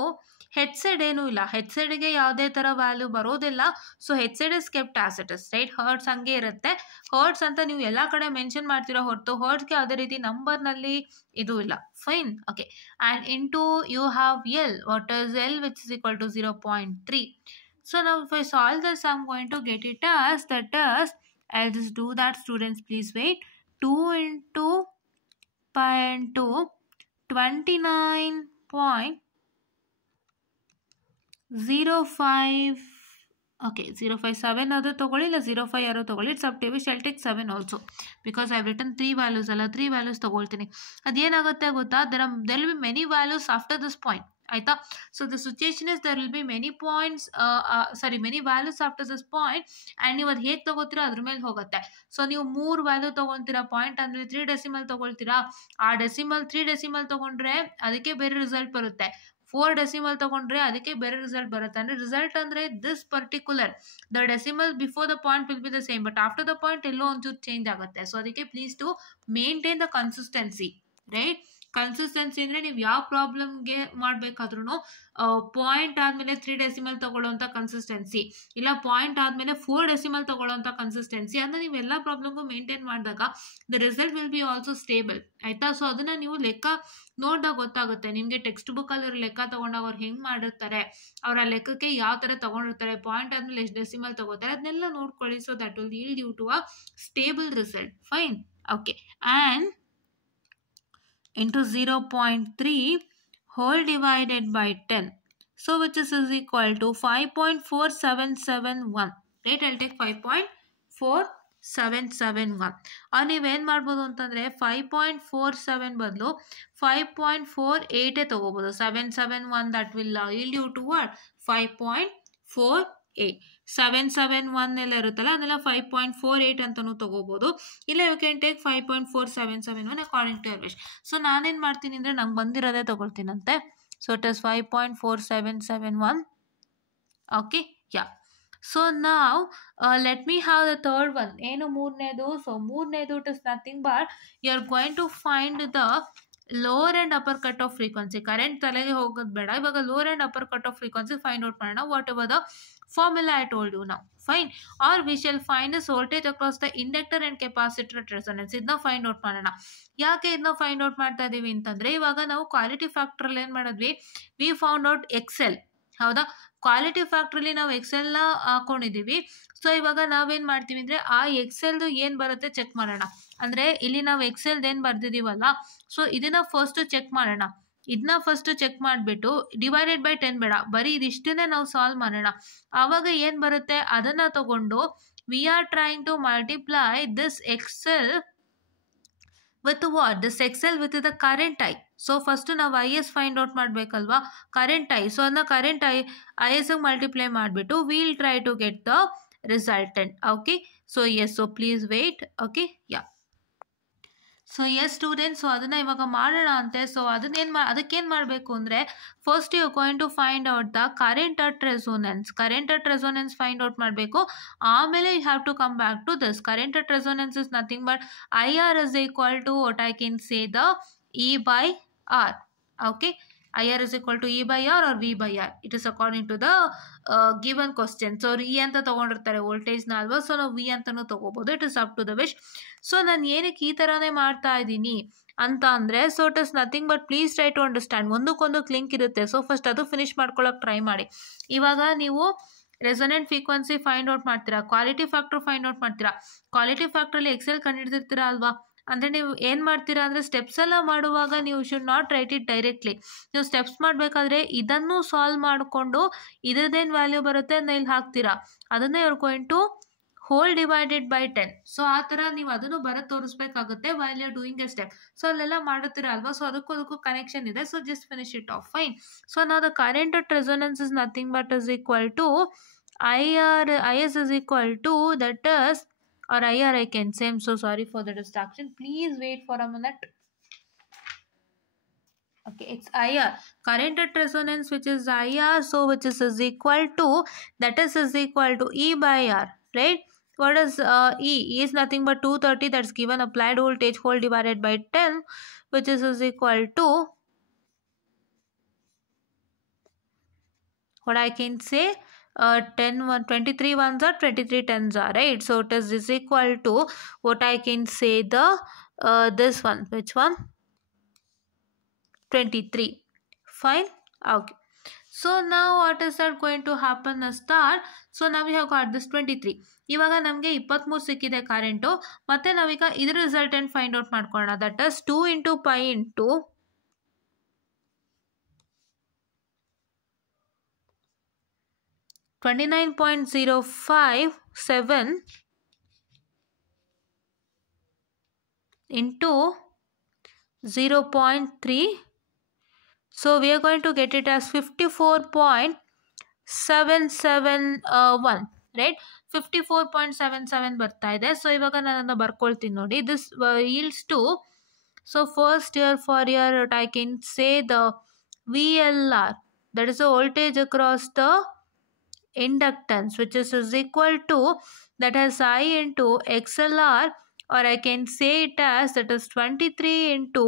HZ ಏನೂ ಇಲ್ಲ, HZಗೆ ಯಾವುದೇ ಥರ value ಬರೋದಿಲ್ಲ. So HZ is kept as it is, right? Hertz ಹಂಗೆ ಇರುತ್ತೆ. ಹರ್ಟ್ಸ್ ಅಂತ ನೀವು ಎಲ್ಲ ಕಡೆ ಮೆನ್ಷನ್ ಮಾಡ್ತಿರೋ ಹೊರತು ಹರ್ಟ್ಸ್ಗೆ ಯಾವುದೇ ರೀತಿ ನಂಬರ್ನಲ್ಲಿ ಇದು ಇಲ್ಲ. Fine, okay. And into you have L. What is L? Which is equal to 0.3. So now if I solve this, I'm going to get it as, that is, I'll just do that, students, please wait. 2 into pi into 29.05, okay, 057 ಅದು ತಗೊಳ್ಳಿ, ಇಲ್ಲ 05 ಯಾರು ತಗೊಳ್ಳಿ, it's up to you. I'll take 7 also because I've written 3 values ಅಲ್ಲ, 3 values ತಗೊಳ್ತೀನಿ. ಅದೇನಾಗುತ್ತೆ ಗೊತ್ತಾ, there will be many values after this point. ಆಯ್ತಾ. So the situation is there will be many points many values after this point and ನೀವು ಅದು ಹೇಗೆ ತಗೋತೀರಾ ಅದ್ರ ಮೇಲೆ ಹೋಗುತ್ತೆ. ಸೊ ನೀವು 3 ವ್ಯಾಲ್ಯೂ ತೊಗೊತೀರಾ, ಪಾಯಿಂಟ್ ಅಂದರೆ 3 ಡೆಸಿಮಲ್ ತೊಗೊಳ್ತೀರಾ, ಆ ಡೆಸಿಮಲ್ 3 ಡೆಸಿಮಲ್ ತೊಗೊಂಡ್ರೆ ಅದಕ್ಕೆ ಬೇರೆ ರಿಸಲ್ಟ್ ಬರುತ್ತೆ. 4 ಡೆಸಿಮಲ್ ತೊಗೊಂಡ್ರೆ ಅದಕ್ಕೆ ಬೇರೆ ರಿಸಲ್ಟ್ ಬರುತ್ತೆ. ಅಂದರೆ ರಿಸಲ್ಟ್ ಅಂದರೆ this particular the decimal before the point will be the same, but after the point ಎಲ್ಲೋ ಒಂಚೂರು ಚೇಂಜ್ ಆಗುತ್ತೆ. ಸೊ ಅದಕ್ಕೆ please to maintain the consistency, right. Consistency ಅಂದರೆ ನೀವು ಯಾವ ಪ್ರಾಬ್ಲಮ್ಗೆ ಮಾಡಬೇಕಾದ್ರೂ ಪಾಯಿಂಟ್ ಆದಮೇಲೆ 3 ಡೆಸಿಮಲ್ ತೊಗೊಳ್ಳೋಂಥ ಕನ್ಸಿಸ್ಟೆನ್ಸಿ, ಇಲ್ಲ ಪಾಯಿಂಟ್ ಆದಮೇಲೆ 4 ಡೆಸಿಮಲ್ ತೊಗೊಳ್ಳೋಂಥ ಕನ್ಸಿಸ್ಟೆನ್ಸಿ, ಅದನ್ನು ನೀವು ಎಲ್ಲ ಪ್ರಾಬ್ಲಮ್ಗೂ ಮೇಂಟೈನ್ ಮಾಡಿದಾಗ the result will be also stable, ಆಯಿತಾ. ಸೊ ಅದನ್ನು ನೀವು ಲೆಕ್ಕ ನೋಡಿದಾಗ ಗೊತ್ತಾಗುತ್ತೆ ನಿಮಗೆ. ಟೆಕ್ಸ್ಟ್ ಬುಕ್ಕಲ್ಲಿ ಲೆಕ್ಕ ತೊಗೊಂಡಾಗ ಅವ್ರು ಹೆಂಗೆ ಮಾಡಿರ್ತಾರೆ, ಅವರ ಲೆಕ್ಕಕ್ಕೆ ಯಾವ ಥರ ತೊಗೊಂಡಿರ್ತಾರೆ, ಪಾಯಿಂಟ್ ಆದಮೇಲೆ ಎಷ್ಟು ಡೆಸಿಮಲ್ ತೊಗೋತಾರೆ, ಅದನ್ನೆಲ್ಲ ನೋಡ್ಕೊಳ್ಳಿ. So that will yield you to a stable result. Fine. Okay. And into 0.3 whole divided by 10. So which is equal to 5.4771. Right, I'll take 5.4771. or ನೀವೇನು ಮಾಡ್ಬೋದು ಅಂತಂದರೆ 5.47 ಬದಲು 5.48 ತಗೋಬೋದು. 771 that will yield you to what? 5.48. 771 ಎಲ್ಲ ಇರುತ್ತಲ್ಲ ಅದೆಲ್ಲ 5.48 ಅಂತಲೂ ತೊಗೋಬೋದು. ಇಲ್ಲ you can take 5.4771 according to your wish. So ನಾನೇನು ಮಾಡ್ತೀನಿ ಅಂದರೆ ನಂಗೆ ಬಂದಿರೋದೇ ತೊಗೊಳ್ತೀನಂತೆ. So it is 5.4771. Okay, yeah. So ನಾವು let me have the third one. ಏನು ಮೂರನೇದು? ಸೊ ಮೂರನೇದು it is nothing but you are going to find the lower and upper cut off frequency. Current ತಲೆಗೆ ಹೋಗೋದು ಬೇಡ, ಇವಾಗ lower and upper cut off frequency find out ಮಾಡೋಣ. Whatever the formula I told you now. Fine. Or we shall find this voltage across the inductor and capacitor at resonance. ಇದನ್ನ find out ಮಾಡೋಣ. ಯಾಕೆ ಇದನ್ನ find out ಮಾಡ್ತಾ ಇದ್ದೀವಿ ಅಂತಂದರೆ, ಇವಾಗ ನಾವು ಕ್ವಾಲಿಟಿ ಫ್ಯಾಕ್ಟ್ರಲ್ಲಿ ಏನು ಮಾಡಿದ್ವಿ, ವಿ ಫೌಂಡ್ ಔಟ್ ಎಕ್ಸೆಲ್, ಹೌದಾ. ಕ್ವಾಲಿಟಿ ಫ್ಯಾಕ್ಟ್ರಲ್ಲಿ ನಾವು ಎಕ್ಸೆಲ್ನ ಹಾಕೊಂಡಿದ್ದೀವಿ. ಸೊ ಇವಾಗ ನಾವೇನು ಮಾಡ್ತೀವಿ ಅಂದರೆ ಆ ಎಕ್ಸೆಲ್ದು ಏನು ಬರುತ್ತೆ ಚೆಕ್ ಮಾಡೋಣ. ಅಂದರೆ ಇಲ್ಲಿ ನಾವು ಎಕ್ಸೆಲ್ದು ಏನು ಬರ್ದಿದ್ದೀವಲ್ಲ, ಸೊ ಇದನ್ನು ಫಸ್ಟು ಚೆಕ್ ಮಾಡೋಣ. ಇದನ್ನ ಫಸ್ಟ್ ಚೆಕ್ ಮಾಡಿಬಿಟ್ಟು ಡಿವೈಡೆಡ್ ಬೈ 10 ಬೇಡ, ಬರೀ ಇದಿಷ್ಟನ್ನೇ ನಾವು ಸಾಲ್ವ್ ಮಾಡೋಣ. ಆವಾಗ ಏನು ಬರುತ್ತೆ ಅದನ್ನು ತಗೊಂಡು we are trying to multiply this XL with what? This XL with the current I. So first ನಾವು ಐ ಎಸ್ ಫೈಂಡ್ ಔಟ್ ಮಾಡಬೇಕಲ್ವಾ, ಕರೆಂಟ್ ಐ. ಸೊ ಅದನ್ನ ಕರೆಂಟ್ ಐ ಎಸ್ಗೆ ಮಲ್ಟಿಪ್ಲೈ ಮಾಡಿಬಿಟ್ಟು will try to get the resultant. Okay, so S, so please wait. Okay, yeah. So S students, so ಅದನ್ನು ಇವಾಗ ಮಾಡೋಣ ಅಂತೆ. So ಅದಕ್ಕೇನು ಮಾಡಬೇಕು ಅಂದರೆ first you going to find out the current at resonance. Current at resonance find out ಮಾಡಬೇಕು. ಆಮೇಲೆ you have to come back to this. Current at resonance is nothing but I R is equal to what I can say the E by R. Okay, IR is equal to E by R or V by R. It is according to the given question. So E ಅಂತ ತೊಗೊಂಡಿರ್ತಾರೆ ವೋಲ್ಟೇಜ್ನ ಅಲ್ವಾ, ಸೊ ನಾವು V ಅಂತಲೂ ತೊಗೋಬೋದು. It is up to the wish. So ನಾನು ಏನಕ್ಕೆ ಈ ಥರನೇ ಮಾಡ್ತಾ ಇದ್ದೀನಿ ಅಂತ ಅಂದರೆ, so it is nothing but please try to understand. ಒಂದಕ್ಕೊಂದು ಲಿಂಕ್ ಇರುತ್ತೆ. ಸೊ ಫಸ್ಟ್ ಅದು ಫಿನಿಶ್ ಮಾಡ್ಕೊಳ್ಳೋಕೆ ಟ್ರೈ ಮಾಡಿ. ಇವಾಗ ನೀವು ರೆಸೊನೆಂಟ್ ಫ್ರೀಕ್ವೆನ್ಸಿ ಫೈಂಡ್ ಔಟ್ ಮಾಡ್ತೀರಾ, ಕ್ವಾಲಿಟಿ ಫ್ಯಾಕ್ಟ್ರ್ ಫೈಂಡ್ ಔಟ್ ಮಾಡ್ತೀರಾ. ಕ್ವಾಲಿಟಿ ಫ್ಯಾಕ್ಟ್ರಲ್ಲಿ ಎಕ್ಸೆಲ್ ಕಂಡುಹಿಡ್ದಿರ್ತೀರಾ ಅಲ್ವಾ. ಅಂದರೆ ನೀವು ಏನು ಮಾಡ್ತೀರಾ ಅಂದರೆ ಸ್ಟೆಪ್ಸ್ ಎಲ್ಲ ಮಾಡುವಾಗ ನೀವು should not right it directly. ನೀವು ಸ್ಟೆಪ್ಸ್ ಮಾಡಬೇಕಾದ್ರೆ ಇದನ್ನು ಸಾಲ್ವ್ ಮಾಡಿಕೊಂಡು ಇದ್ರದ್ದೇನು ವ್ಯಾಲ್ಯೂ ಬರುತ್ತೆ ಅದನ್ನ ಇಲ್ಲಿ ಹಾಕ್ತೀರಾ. ಅದನ್ನೇ you're going to whole divided by 10. So ಆ ಥರ ನೀವು ಅದನ್ನು ಬರೋದು ತೋರಿಸ್ಬೇಕಾಗುತ್ತೆ while you doing a step. So ಅಲ್ಲೆಲ್ಲ ಮಾಡುತ್ತೀರಾ ಅಲ್ವಾ, ಸೊ ಅದಕ್ಕೂ ಕನೆಕ್ಷನ್ ಇದೆ. So just finish it off. Fine. So ನಾವು the current at resonance is nothing but is equal to IS is equal to that is, or IR I can say. I'm so sorry for the distraction. Please wait for a minute. Okay, it's IR. Current at resonance, which is IR, so which is equal to, that is equal to E by R, right? What is E? E is nothing but 230, that's given applied voltage whole divided by 10, which is equal to, what I can say, 23 ones are 23 tens are, right? So it is equal to what I can say the this one, which one? 23. Fine. Okay. So now what is that going to happen is that, so now we have got this 23. ಇವಾಗ ನಮಗೆ 23 ಸಿಕ್ಕಿದೆ ಕರೆಂಟು. ಮತ್ತೆ ನಾವೀಗ ಇದ್ರ resultant find out ಮಾಡ್ಕೊಳ್ಳೋಣ. That is 2 into pi into 29.057 into 0.3 So we are going to get it as 54.771, right? 54.77 ಬರ್ತಾ ಇದೆ. ಸೊ ಇವಾಗ ನಾನು ಅದನ್ನ ಬರ್ಕೊಳ್ತೀನಿ ನೋಡಿ. This yields to, so first here for your, I can say the VLR, that is the voltage across the inductance, which is equal to, that has I into XLR, or I can say it as, that is 23 into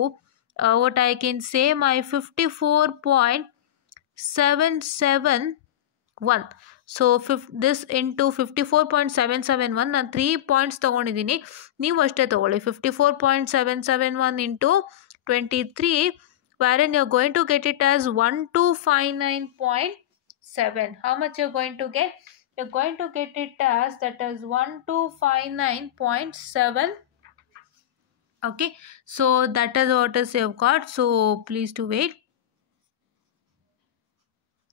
what I can say my 54.771. So this into 54.771, ನಾನು 3 ಪಾಯಿಂಟ್ಸ್ ತೊಗೊಂಡಿದ್ದೀನಿ, ನೀವು ಅಷ್ಟೇ ತೊಗೊಳ್ಳಿ. 54.771 ಇಂಟು 23, wherein you're going to get it as 1259.7. How much you're going to get? You're going to get it as, that is 1259.7. Okay, so that is what is you've got. So please to wait.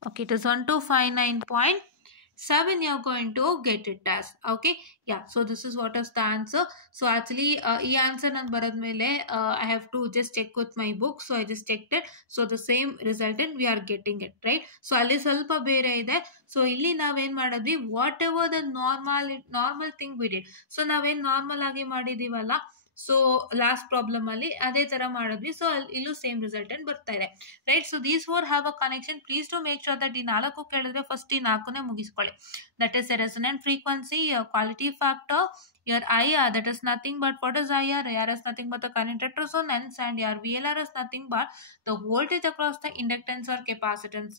Okay, it is 1259.7 you're going to get it as. Okay, yeah, so this is what is the answer. So actually ಈ ಆನ್ಸರ್ ನಾನು ಬರೋದ್ಮೇಲೆ I have to just check with my book, so I just checked it. So the same resultant we are getting it, right? So ಅಲ್ಲಿ ಸ್ವಲ್ಪ ಬೇರೆ ಇದೆ. ಸೊ ಇಲ್ಲಿ ನಾವೇನ್ ಮಾಡಿದ್ವಿ, what ever the normal thing we did, so ನಾವೇನ್ ನಾರ್ಮಲ್ ಆಗಿ ಮಾಡಿದೀವಲ್ಲ, ಸೊ ಲಾಸ್ಟ್ ಪ್ರಾಬ್ಲಮ್ ಅಲ್ಲಿ ಅದೇ ತರ ಮಾಡಿದ್ವಿ. ಸೊ ಇಲ್ಲೂ ಸೇಮ್ ರಿಸಲ್ಟೆಂಟ್ ಬರ್ತಾ ಇದೆ, right? So these four have a connection. Please to make sure that ಈ 4 ಕೇಳಿದ್ರೆ ಫಸ್ಟ್ ಈ 4ನೇ ಮುಗಿಸ್ಕೊಳ್ಳಿ. That is a resonant frequency, quality factor, your IR, that is nothing but, what is IR? IR is nothing but the current at resonance, and your VLR is nothing but the voltage across the inductance or capacitance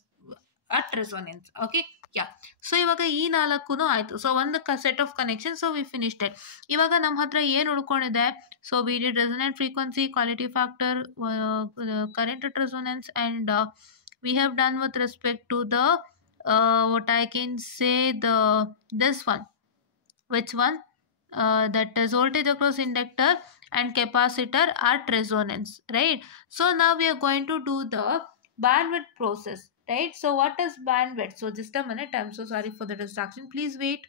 at resonance. Okay, yeah. So ಇವಾಗ ಈ 4 ಆಯ್ತು. So ಒಂದು set of connection. So we finished it. ಇವಾಗ ನಮ್ಮ ಹತ್ರ ಏನು ಉಳ್ಕೊಂಡಿದೆ? So we did resonant frequency, quality factor, current at resonance, and we have done with respect to the what I can say, the this one, which one? That is voltage across inductor and capacitor at resonance, right? So now we are going to do the bandwidth process, right? So what is bandwidth? So just a minute, I'm so sorry for the distraction, please wait.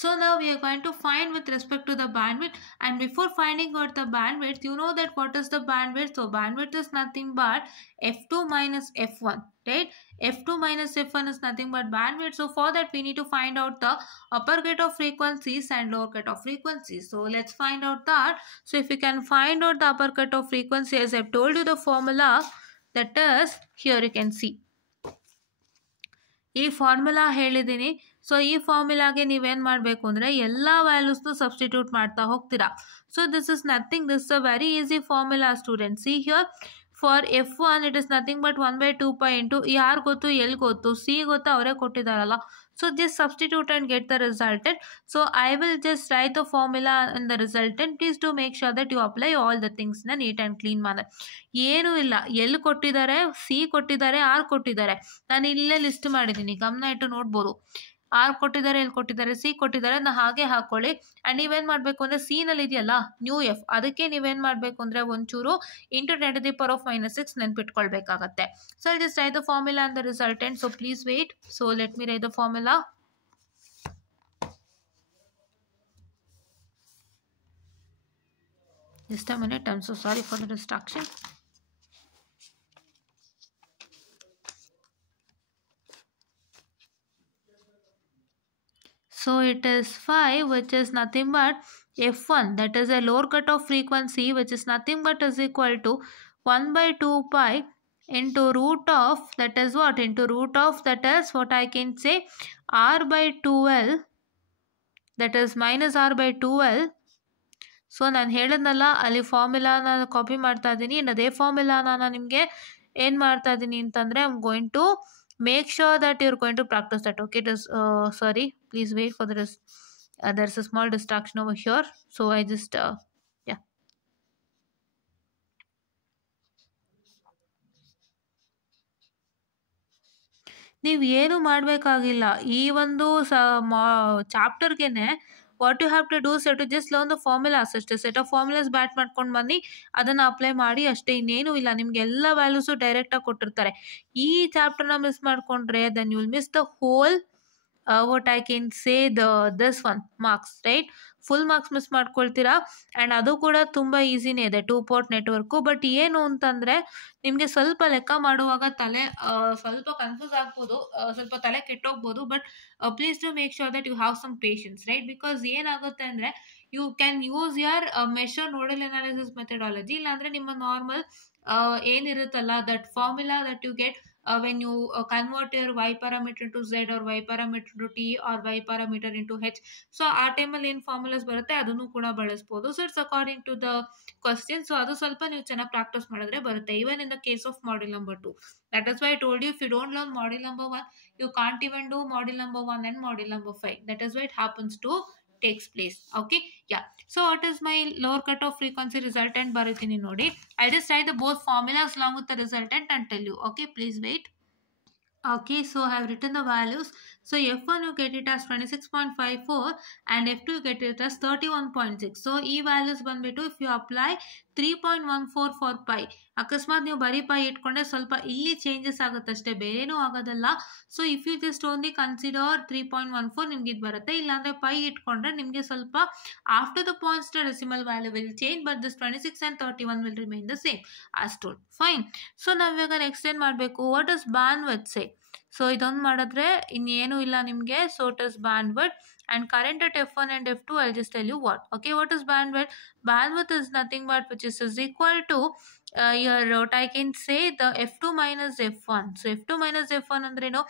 So now we are going to find with respect to the bandwidth, and before finding out the bandwidth, you know that what is the bandwidth? So bandwidth is nothing but F2 minus F1, right? F2 minus F1 is nothing but bandwidth. So for that we need to find out the upper cutoff frequencies and lower cutoff frequencies. So let's find out that. So if you can find out the upper cutoff frequency, as I've told you the formula, that is, here you can see ಈ ಫಾರ್ಮುಲಾ ಹೇಳಿದ್ದೀನಿ. ಸೊ ಈ ಫಾರ್ಮುಲಾಗೆ ನೀವೇನು ಮಾಡಬೇಕು ಅಂದರೆ ಎಲ್ಲ ವ್ಯಾಲ್ಯೂಸ್ನು substitute ಮಾಡ್ತಾ ಹೋಗ್ತೀರಾ. So this is nothing, this is a very easy formula student. See here, for F1 it is nothing but 1/2π into, ಯಾರು ಗೊತ್ತು, ಎಲ್ಲಿ ಗೊತ್ತು, ಸಿ ಗೊತ್ತು, ಅವರೇ ಕೊಟ್ಟಿದ್ದಾರಲ್ಲ. So just substitute and get the resultant. So I will just write the formula in the resultant. Please to make sure that you apply all the ಥಿಂಗ್ಸ್ನ neat and clean ಮಾಡಿ. ಏನೂ ಇಲ್ಲ, ಎಲ್ಲಿ ಕೊಟ್ಟಿದ್ದಾರೆ, ಸಿ ಕೊಟ್ಟಿದ್ದಾರೆ, ಆರ್ ಕೊಟ್ಟಿದ್ದಾರೆ, ನಾನು ಇಲ್ಲೇ ಲಿಸ್ಟ್ ಮಾಡಿದ್ದೀನಿ, ಗಮನ ಇಟ್ಟು ನೋಡ್ಬೋದು. ಆರ್ ಕೊಟ್ಟಿದ್ದಾರೆ, ಎಲ್ಲಿ ಕೊಟ್ಟಿದ್ದಾರೆ, ಸಿ ಕೊಟ್ಟಿದ್ದಾರೆ, ನಾ ಹಾಗೆ ಹಾಕ್ಕೊಳ್ಳಿ. ಆ್ಯಂಡ್ ನೀವೇನು ಮಾಡಬೇಕು ಅಂದರೆ, ಸಿನಲ್ಲಿ ಇದೆಯಲ್ಲ ನ್ಯೂ ಎಫ್, ಅದಕ್ಕೆ ನೀವೇನು ಮಾಡಬೇಕು ಅಂದರೆ ಒಂಚೂರು ಇಂಟು 10⁻⁻6 ನೆನ್ಪಿಟ್ಕೊಳ್ಬೇಕಾಗತ್ತೆ. So I just write the formula and the resultant. So please wait. So let me write the formula. Just a minute, I'm so sorry for the distraction. So it is 5, which is nothing but F1, that is a lower cutoff frequency, which is nothing but is equal to 1/2π into root of, that is what, into root of, that is what I can say, R/12, that is minus R/12. So ನಾನು ಹೇಳಿದ್ನಲ್ಲ, ಅಲ್ಲಿ ಫಾರ್ಮುಲಾನ ಕಾಪಿ ಮಾಡ್ತಾ ಇದ್ದೀನಿ. ಅದೇ ಫಾರ್ಮುಲಾನ ನಾನು ನಿಮಗೆ ಏನು ಮಾಡ್ತಾ ಇದ್ದೀನಿ ಅಂತಂದರೆ, I am going to make sure that you're going to practice that. Okay, sorry, please wait for this. There's a small distraction over here, so I just yeah. ನೀವು ಏನು ಮಾಡಬೇಕಾಗಿಲ್ಲ. ಈ ಒಂದು ಚಾಪ್ಟರ್ಗೆನೆ what you have to do, set to just learn the formulas ಅಷ್ಟೇ. Set of formulas ಬ್ಯಾಟ್ ಮಾಡ್ಕೊಂಡು ಬನ್ನಿ, ಅದನ್ನು ಅಪ್ಲೈ ಮಾಡಿ ಅಷ್ಟೇ, ಇನ್ನೇನು ಇಲ್ಲ. ನಿಮ್ಗೆ ಎಲ್ಲ ವ್ಯಾಲ್ಯೂಸು ಡೈರೆಕ್ಟಾಗಿ ಕೊಟ್ಟಿರ್ತಾರೆ. ಈ ಚಾಪ್ಟರ್ನ ಮಿಸ್ ಮಾಡಿಕೊಂಡ್ರೆ then you will miss the whole what I can say, this one marks, right? Full marks miss ಮಾಡ್ಕೊಳ್ತೀರಾ. ಆ್ಯಂಡ್ ಅದು ಕೂಡ ತುಂಬ ಈಸಿನೇ ಇದೆ 2 ಪೋರ್ಟ್ ನೆಟ್ವರ್ಕು. ಬಟ್ ಏನು ಅಂತಂದರೆ ನಿಮಗೆ ಸ್ವಲ್ಪ ಲೆಕ್ಕ ಮಾಡುವಾಗ ತಲೆ ಸ್ವಲ್ಪ ಕನ್ಫ್ಯೂಸ್ ಆಗ್ಬೋದು, ಸ್ವಲ್ಪ ತಲೆ ಕೆಟ್ಟೋಗ್ಬೋದು. But please to make sure that you have some patience, right? Because ಏನಾಗುತ್ತೆ ಅಂದರೆ you can use your mesh or nodal analysis methodology, ಇಲ್ಲಾಂದರೆ ನಿಮ್ಮ ನಾರ್ಮಲ್ ಏನಿರುತ್ತಲ್ಲ that formula that you get when you convert your y parameter to z or y parameter to t or y parameter into h. ಸೊ ಆ ಟೈಮಲ್ಲಿ ಏನು formulas ಬರುತ್ತೆ ಅದನ್ನು ಕೂಡ ಬಳಸ್ಬೋದು. So it's according to the question. So ಅದು ಸ್ವಲ್ಪ ನೀವು ಚೆನ್ನಾಗಿ ಪ್ರಾಕ್ಟೀಸ್ ಮಾಡಿದ್ರೆ ಬರುತ್ತೆ, even in the case of module number 2. That is why I told you, if you don't learn module number 1 you can't even do module number 1 and module number 5. That is why it happens to takes place. Okay, yeah. So what is my lower cutoff frequency resultant baritini nodi. I'll just write the both formulas along with the resultant and tell you. Okay, please wait. Okay, so I have written the values. So F1 you get it as 26.54 and F2 you get it as 31.6. So ಈ values ಬಂದ್ಬಿಟ್ಟು if you apply 3.14 for pi, ಅಕಸ್ಮಾತ್ ನೀವು ಬರೀ ಪೈ ಇಟ್ಕೊಂಡ್ರೆ ಸ್ವಲ್ಪ ಇಲ್ಲಿ ಚೇಂಜಸ್ ಆಗುತ್ತೆ ಅಷ್ಟೇ, ಬೇರೇನೂ ಆಗೋದಲ್ಲ. So if you just only consider 3.14 ನಿಮ್ಗೆ ಇದು ಬರುತ್ತೆ. ಇಲ್ಲಾಂದರೆ ಪೈ ಇಟ್ಕೊಂಡ್ರೆ ನಿಮಗೆ ಸ್ವಲ್ಪ after the points the decimal value will change, but this 26 and 31 will remain the same as told. Fine. So ನಾವಿವಾಗ ನೆಕ್ಸ್ಟ್ ಏನು ಮಾಡಬೇಕು, what is bandwidth say. So ಇದೊಂದು ಮಾಡಿದ್ರೆ ಇನ್ನೇನು ಇಲ್ಲ ನಿಮಗೆ. So it is bandwidth and current at F1 and F2, I'll just tell you what. Okay, what is bandwidth? Bandwidth is nothing but which is equal to what I can say the F2 minus F1. So F2 minus F1 andre no,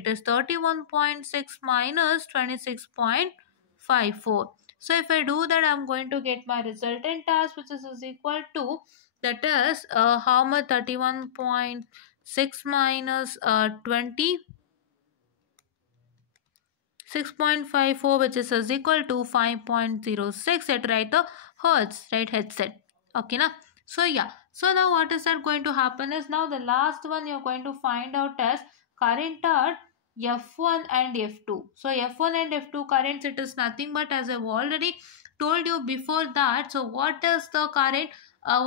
it is 31.6 minus 26.54. So if I do that, I'm going to get my resultant as which is equal to, that is how much, 31.6 minus 6.54, which is equal to 5.06 at right the hertz, right, headset. Okay na. So yeah, so now what is that going to happen is, now the last one you're going to find out as current at F1 and F2. So F1 and F2 currents, it is nothing but as I've already told you before that. So what is the current,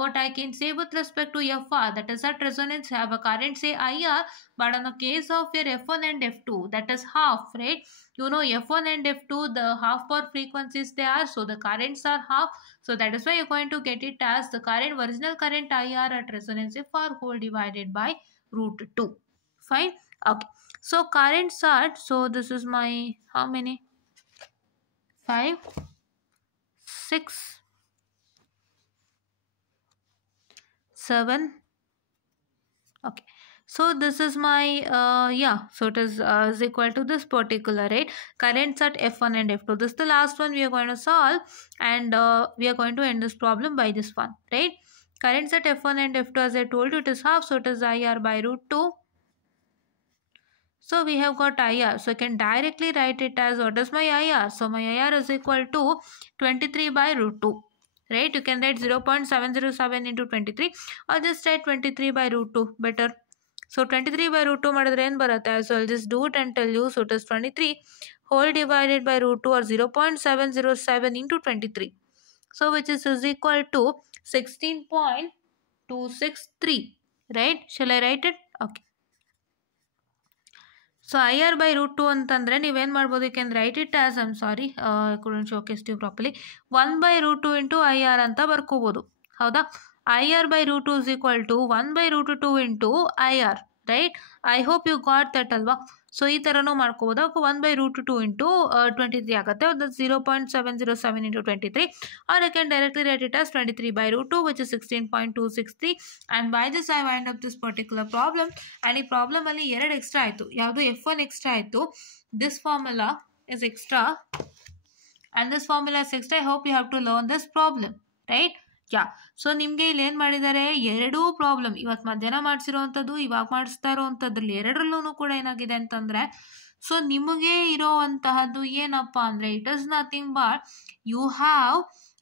what I can say with respect to FR, that is at resonance have a current say IR, but in the case of your F1 and F2, that is half, right? You know F1 and F2, the half power frequencies they are, so the currents are half. So that is why you're going to get it as the current, original current IR at resonance FR whole divided by √2. Fine. Okay. So currents are, so this is my, how many? 5, 6, 7. Okay. So this is my yeah, so it is equal to this particular, right, currents at F1 and F2. This is the last one we are going to solve, and we are going to end this problem by this one, right? Currents at F1 and F2, as I told you, it is half, so it is IR by √2. So we have got IR, so I can directly write it as, what is my IR? So my IR is equal to 23 by √2. Right, you can write 0.707 into 23 or just write 23 by √2 better. So 23 by √2 ಮಾಡಿದ್ರೆ ಏನು ಬರುತ್ತೆ? So I'll just do it and tell you. So it is 23 whole divided by √2 or 0.707 into 23. So which is equal to 16.263. Right? Shall I write it? Okay. So IR by √2 ಅಂತಂದರೆ ನೀವೇನು ಮಾಡ್ಬೋದು, you can write it as, I'm sorry, I couldn't showcase to you properly, 1 by √2 into IR ಅಂತ ಬರ್ಕೋಬೋದು. ಹೌದಾ? IR by √2 is equal to 1 by √2 into IR, right? I hope you got that ಅಲ್ವಾ? ಸೊ ಈ ಥರನೂ ಮಾಡ್ಕೋಬೋದು. 1 by √2 into 23 ಆಗುತ್ತೆ, ಅದು 0.707 into 23, or I can directly write it as 23 by √2, which is 16.263. and by this I wind up this particular problem. and ಈ ಪ್ರಾಬ್ಲಮ್ ಅಲ್ಲಿ 2 ಎಕ್ಸ್ಟ್ರಾ ಆಯಿತು. ಯಾವುದು? F1 ಎಕ್ಸ್ಟ್ರಾ ಆಯಿತು. this formula is extra and this formula is extra. I hope you have to learn this problem, right? ಯಾ. ಸೊ ನಿಮಗೆ ಇಲ್ಲಿ ಏನು ಮಾಡಿದ್ದಾರೆ, 2 ಪ್ರಾಬ್ಲಮ್ ಇವತ್ತು ಮಧ್ಯಾಹ್ನ ಮಾಡಿಸಿರೋವಂಥದ್ದು, ಇವಾಗ ಮಾಡಿಸ್ತಾ ಇರೋವಂಥದ್ರಲ್ಲಿ ಎರಡರಲ್ಲೂ ಕೂಡ ಏನಾಗಿದೆ ಅಂತಂದರೆ, ಸೊ ನಿಮಗೆ ಇರೋವಂತಹದ್ದು ಏನಪ್ಪ ಅಂದರೆ, it is nothing but you have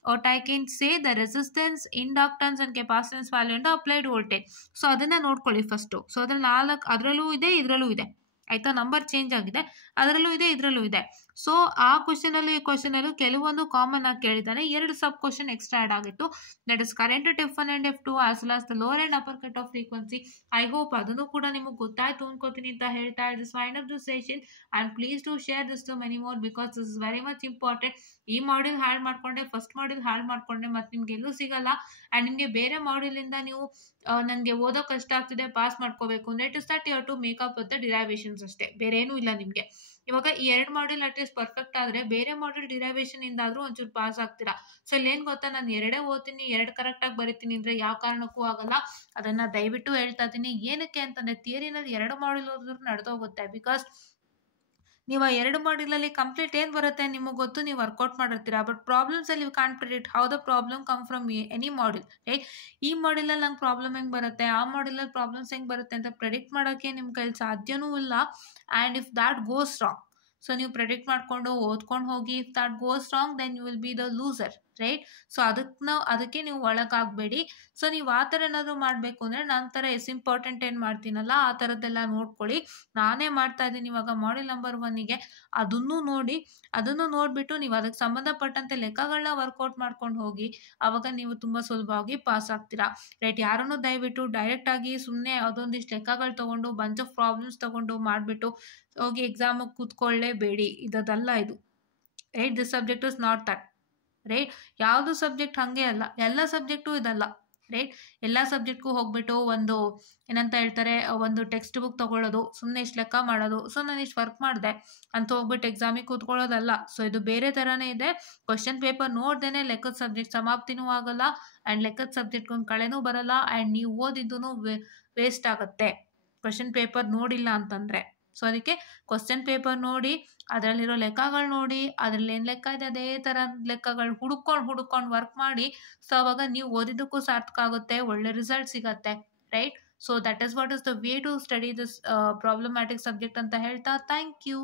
what I can say the resistance, inductance and capacitance value and applied voltage. So ಅದನ್ನು ನೋಡ್ಕೊಳ್ಳಿ ಫಸ್ಟು. ಸೊ ಅದ್ರಲ್ಲಿ 4 ಅದರಲ್ಲೂ ಇದೆ, ಇದರಲ್ಲೂ ಇದೆ. ಆಯಿತಾ, ನಂಬರ್ ಚೇಂಜ್ ಆಗಿದೆ, ಅದರಲ್ಲೂ ಇದೆ ಇದರಲ್ಲೂ ಇದೆ. ಸೊ ಆ ಕ್ವಶನಲ್ಲೂ ಈ ಕ್ವಶನಲ್ಲೂ ಕೆಲವೊಂದು ಕಾಮನ್ ಆಗಿ ಕೇಳಿದ್ದಾನೆ, 2 ಸಬ್ ಕ್ವಶನ್ ಎಕ್ಸ್ಟ್ರಾ ಆ್ಯಡ್ ಆಗಿತ್ತು. That is current at F1 and F2 as well as the lower and upper cut off frequency. I hope ಅದನ್ನು ಕೂಡ ನಿಮಗೆ ಗೊತ್ತಾಯ್ತು ಅನ್ಕೋತೀನಿ ಅಂತ ಹೇಳ್ತಾ this wind up the session. And please to share this to many more because this is very much important. ಈ module ಹಾಳು ಮಾಡ್ಕೊಂಡೆ, ಫಸ್ಟ್ ಮಾಡ್ಯೂಲ್ ಹಾಳು ಮಾಡ್ಕೊಂಡೆ, ಮತ್ತು ನಿಮ್ಗೆ ಎಲ್ಲೂ ಸಿಗಲ್ಲ. ಆ್ಯಂಡ್ ನಿಮಗೆ ಬೇರೆ ಮಾಡ್ಯೂಲಿಂದ ನೀವು ನನಗೆ ಓದೋ ಕಷ್ಟ ಆಗ್ತಿದೆ, ಪಾಸ್ ಮಾಡ್ಕೋಬೇಕು ಅಂದರೆ it is that you have to make up with the derivations ಅಷ್ಟೇ, ಬೇರೆ ಏನೂ ಇಲ್ಲ ನಿಮಗೆ. ಇವಾಗ ಈ 2 ಮಾಡ್ಯೂಲ್ ಅಟ್ಲೀಸ್ಟ್ ಪರ್ಫೆಕ್ಟ್ ಆದರೆ ಬೇರೆ ಮಾಡ್ಯೂಲ್ ಡಿರೈವೇಷನ್ ಇಂದಾದರೂ ಒಂಚೂರು ಪಾಸ್ ಆಗ್ತೀರಾ. ಸೊ ಇಲ್ಲೇನು ಗೊತ್ತಾ, ನಾನು 2 ಓದ್ತೀನಿ 2 ಕರೆಕ್ಟಾಗಿ ಬರೀತೀನಿ ಅಂದರೆ ಯಾವ ಕಾರಣಕ್ಕೂ ಆಗಲ್ಲ. ಅದನ್ನು ದಯವಿಟ್ಟು ಹೇಳ್ತಾ ಇದ್ದೀನಿ. ಏನಕ್ಕೆ ಅಂತಂದರೆ ಥಿಯರಿನಲ್ಲಿ 2 ಮಾಡ್ಯೂಲ್ ಓದಿದ್ರು ನಡೆದೋಗುತ್ತೆ. ಬಿಕಾಸ್ ನೀವು ಆ 2 ಮಾಡ್ಯೂಲಲ್ಲಿ ಕಂಪ್ಲೀಟ್ ಏನು ಬರುತ್ತೆ ನಿಮಗೆ ಗೊತ್ತು, ನೀವು ವರ್ಕೌಟ್ ಮಾಡಿರ್ತೀರಾ. ಬಟ್ ಪ್ರಾಬ್ಲಮ್ಸಲ್ಲಿ you can predict how the problem come from any module, right. ಈ ಮಾಡ್ಯೂಲಲ್ಲಿ ನಂಗೆ ಪ್ರಾಬ್ಲಮ್ ಹೆಂಗೆ ಬರುತ್ತೆ, ಆ ಮಾಡ್ಯೂಲಲ್ಲಿ ಪ್ರಾಬ್ಲಮ್ಸ್ ಹೆಂಗೆ ಬರುತ್ತೆ ಅಂತ ಪ್ರೆಡಿಕ್ಟ್ ಮಾಡೋಕ್ಕೆ ನಿಮ್ಮ ಕೈಲಿ ಸಾಧ್ಯವೂ ಇಲ್ಲ. And if that goes wrong, so ನೀವು ಪ್ರೆಡಿಕ್ಟ್ ಮಾಡಿಕೊಂಡು ಓದ್ಕೊಂಡು ಹೋಗಿ, if that goes wrong then you will be the loser, right. So ಅದಕ್ಕೆ ನೀವು ಒಳಗಾಗಬೇಡಿ. ಸೊ ನೀವು ಆ ಥರ ಏನಾದರೂ ಮಾಡಬೇಕು ಅಂದರೆ ನನ್ನ ಥರ ಇಂಪಾರ್ಟೆಂಟ್ ಏನು ಮಾಡ್ತೀನಲ್ಲ ಆ ಥರದ್ದೆಲ್ಲ ನೋಡ್ಕೊಳ್ಳಿ. ನಾನೇ ಮಾಡ್ತಾ ಇದ್ದೀನಿ ಇವಾಗ ಮಾಡ್ಯೂಲ್ ನಂಬರ್ 1ಗೆ. ಅದನ್ನು ನೋಡಿಬಿಟ್ಟು ನೀವು ಅದಕ್ಕೆ ಸಂಬಂಧಪಟ್ಟಂತೆ ಲೆಕ್ಕಗಳನ್ನ ವರ್ಕೌಟ್ ಮಾಡ್ಕೊಂಡು ಹೋಗಿ, ಆವಾಗ ನೀವು ತುಂಬ ಸುಲಭವಾಗಿ ಪಾಸ್ ಆಗ್ತೀರಾ, ರೈಟ್. ಯಾರನ್ನು ದಯವಿಟ್ಟು ಡೈರೆಕ್ಟಾಗಿ ಸುಮ್ಮನೆ ಅದೊಂದಿಷ್ಟು ಲೆಕ್ಕಗಳು ತೊಗೊಂಡು ಬಂಚ್ ಆಫ್ ಪ್ರಾಬ್ಲಮ್ಸ್ ತೊಗೊಂಡು ಮಾಡಿಬಿಟ್ಟು ಹೋಗಿ ಎಕ್ಸಾಮಿಗೆ ಕೂತ್ಕೊಳ್ಳೇಬೇಡಿ. ಇದಲ್ಲ ಇದು, right. This subject is not that, right. ಯಾವುದು ಸಬ್ಜೆಕ್ಟ್ ಹಾಗೆ ಅಲ್ಲ, ಎಲ್ಲ ಸಬ್ಜೆಕ್ಟು ಇದಲ್ಲ, ರೈಟ್. ಎಲ್ಲ ಸಬ್ಜೆಕ್ಟ್ಗೂ ಹೋಗ್ಬಿಟ್ಟು ಒಂದು ಏನಂತ ಹೇಳ್ತಾರೆ, ಒಂದು ಟೆಕ್ಸ್ಟ್ ಬುಕ್ ತೊಗೊಳ್ಳೋದು, ಸುಮ್ಮನೆ ಇಷ್ಟು ಲೆಕ್ಕ ಮಾಡೋದು, ಸೊ ನಾನು ಇಷ್ಟು ವರ್ಕ್ ಮಾಡಿದೆ ಅಂತ ಹೋಗ್ಬಿಟ್ಟು ಎಕ್ಸಾಮಿಗೆ ಕೂತ್ಕೊಳ್ಳೋದಲ್ಲ. ಸೊ ಇದು ಬೇರೆ ಥರನೇ ಇದೆ. ಕ್ವಶನ್ ಪೇಪರ್ ನೋಡ್ದೇ ಲೆಕ್ಕದ ಸಬ್ಜೆಕ್ಟ್ ಸಮಾಪ್ತಿನೂ ಆಗಲ್ಲ, ಆ್ಯಂಡ್ ಲೆಕ್ಕದ ಸಬ್ಜೆಕ್ಟ್ಗೊಂದು ಕಳೆನೂ ಬರಲ್ಲ, ಆ್ಯಂಡ್ ನೀವು ಓದಿದ್ದೂ ವೇಸ್ಟ್ ಆಗುತ್ತೆ ಕ್ವಶನ್ ಪೇಪರ್ ನೋಡಿಲ್ಲ ಅಂತಂದರೆ. ಸೊ ಅದಕ್ಕೆ ಕ್ವಶನ್ ಪೇಪರ್ ನೋಡಿ, ಅದರಲ್ಲಿರೋ ಲೆಕ್ಕಗಳು ನೋಡಿ, ಅದರಲ್ಲಿ ಏನು ಲೆಕ್ಕ ಇದೆ ಅದೇ ಥರ ಲೆಕ್ಕಗಳು ಹುಡುಕೊಂಡು ವರ್ಕ್ ಮಾಡಿ. ಸೊ ಅವಾಗ ನೀವು ಓದಿದ್ದಕ್ಕೂ ಸಾರ್ಥಕ ಆಗುತ್ತೆ, ಒಳ್ಳೆ ರಿಸಲ್ಟ್ ಸಿಗತ್ತೆ, right. So that is what is the way to study this problematic subject ಅಂತ ಹೇಳ್ತಾ ಥ್ಯಾಂಕ್ ಯು.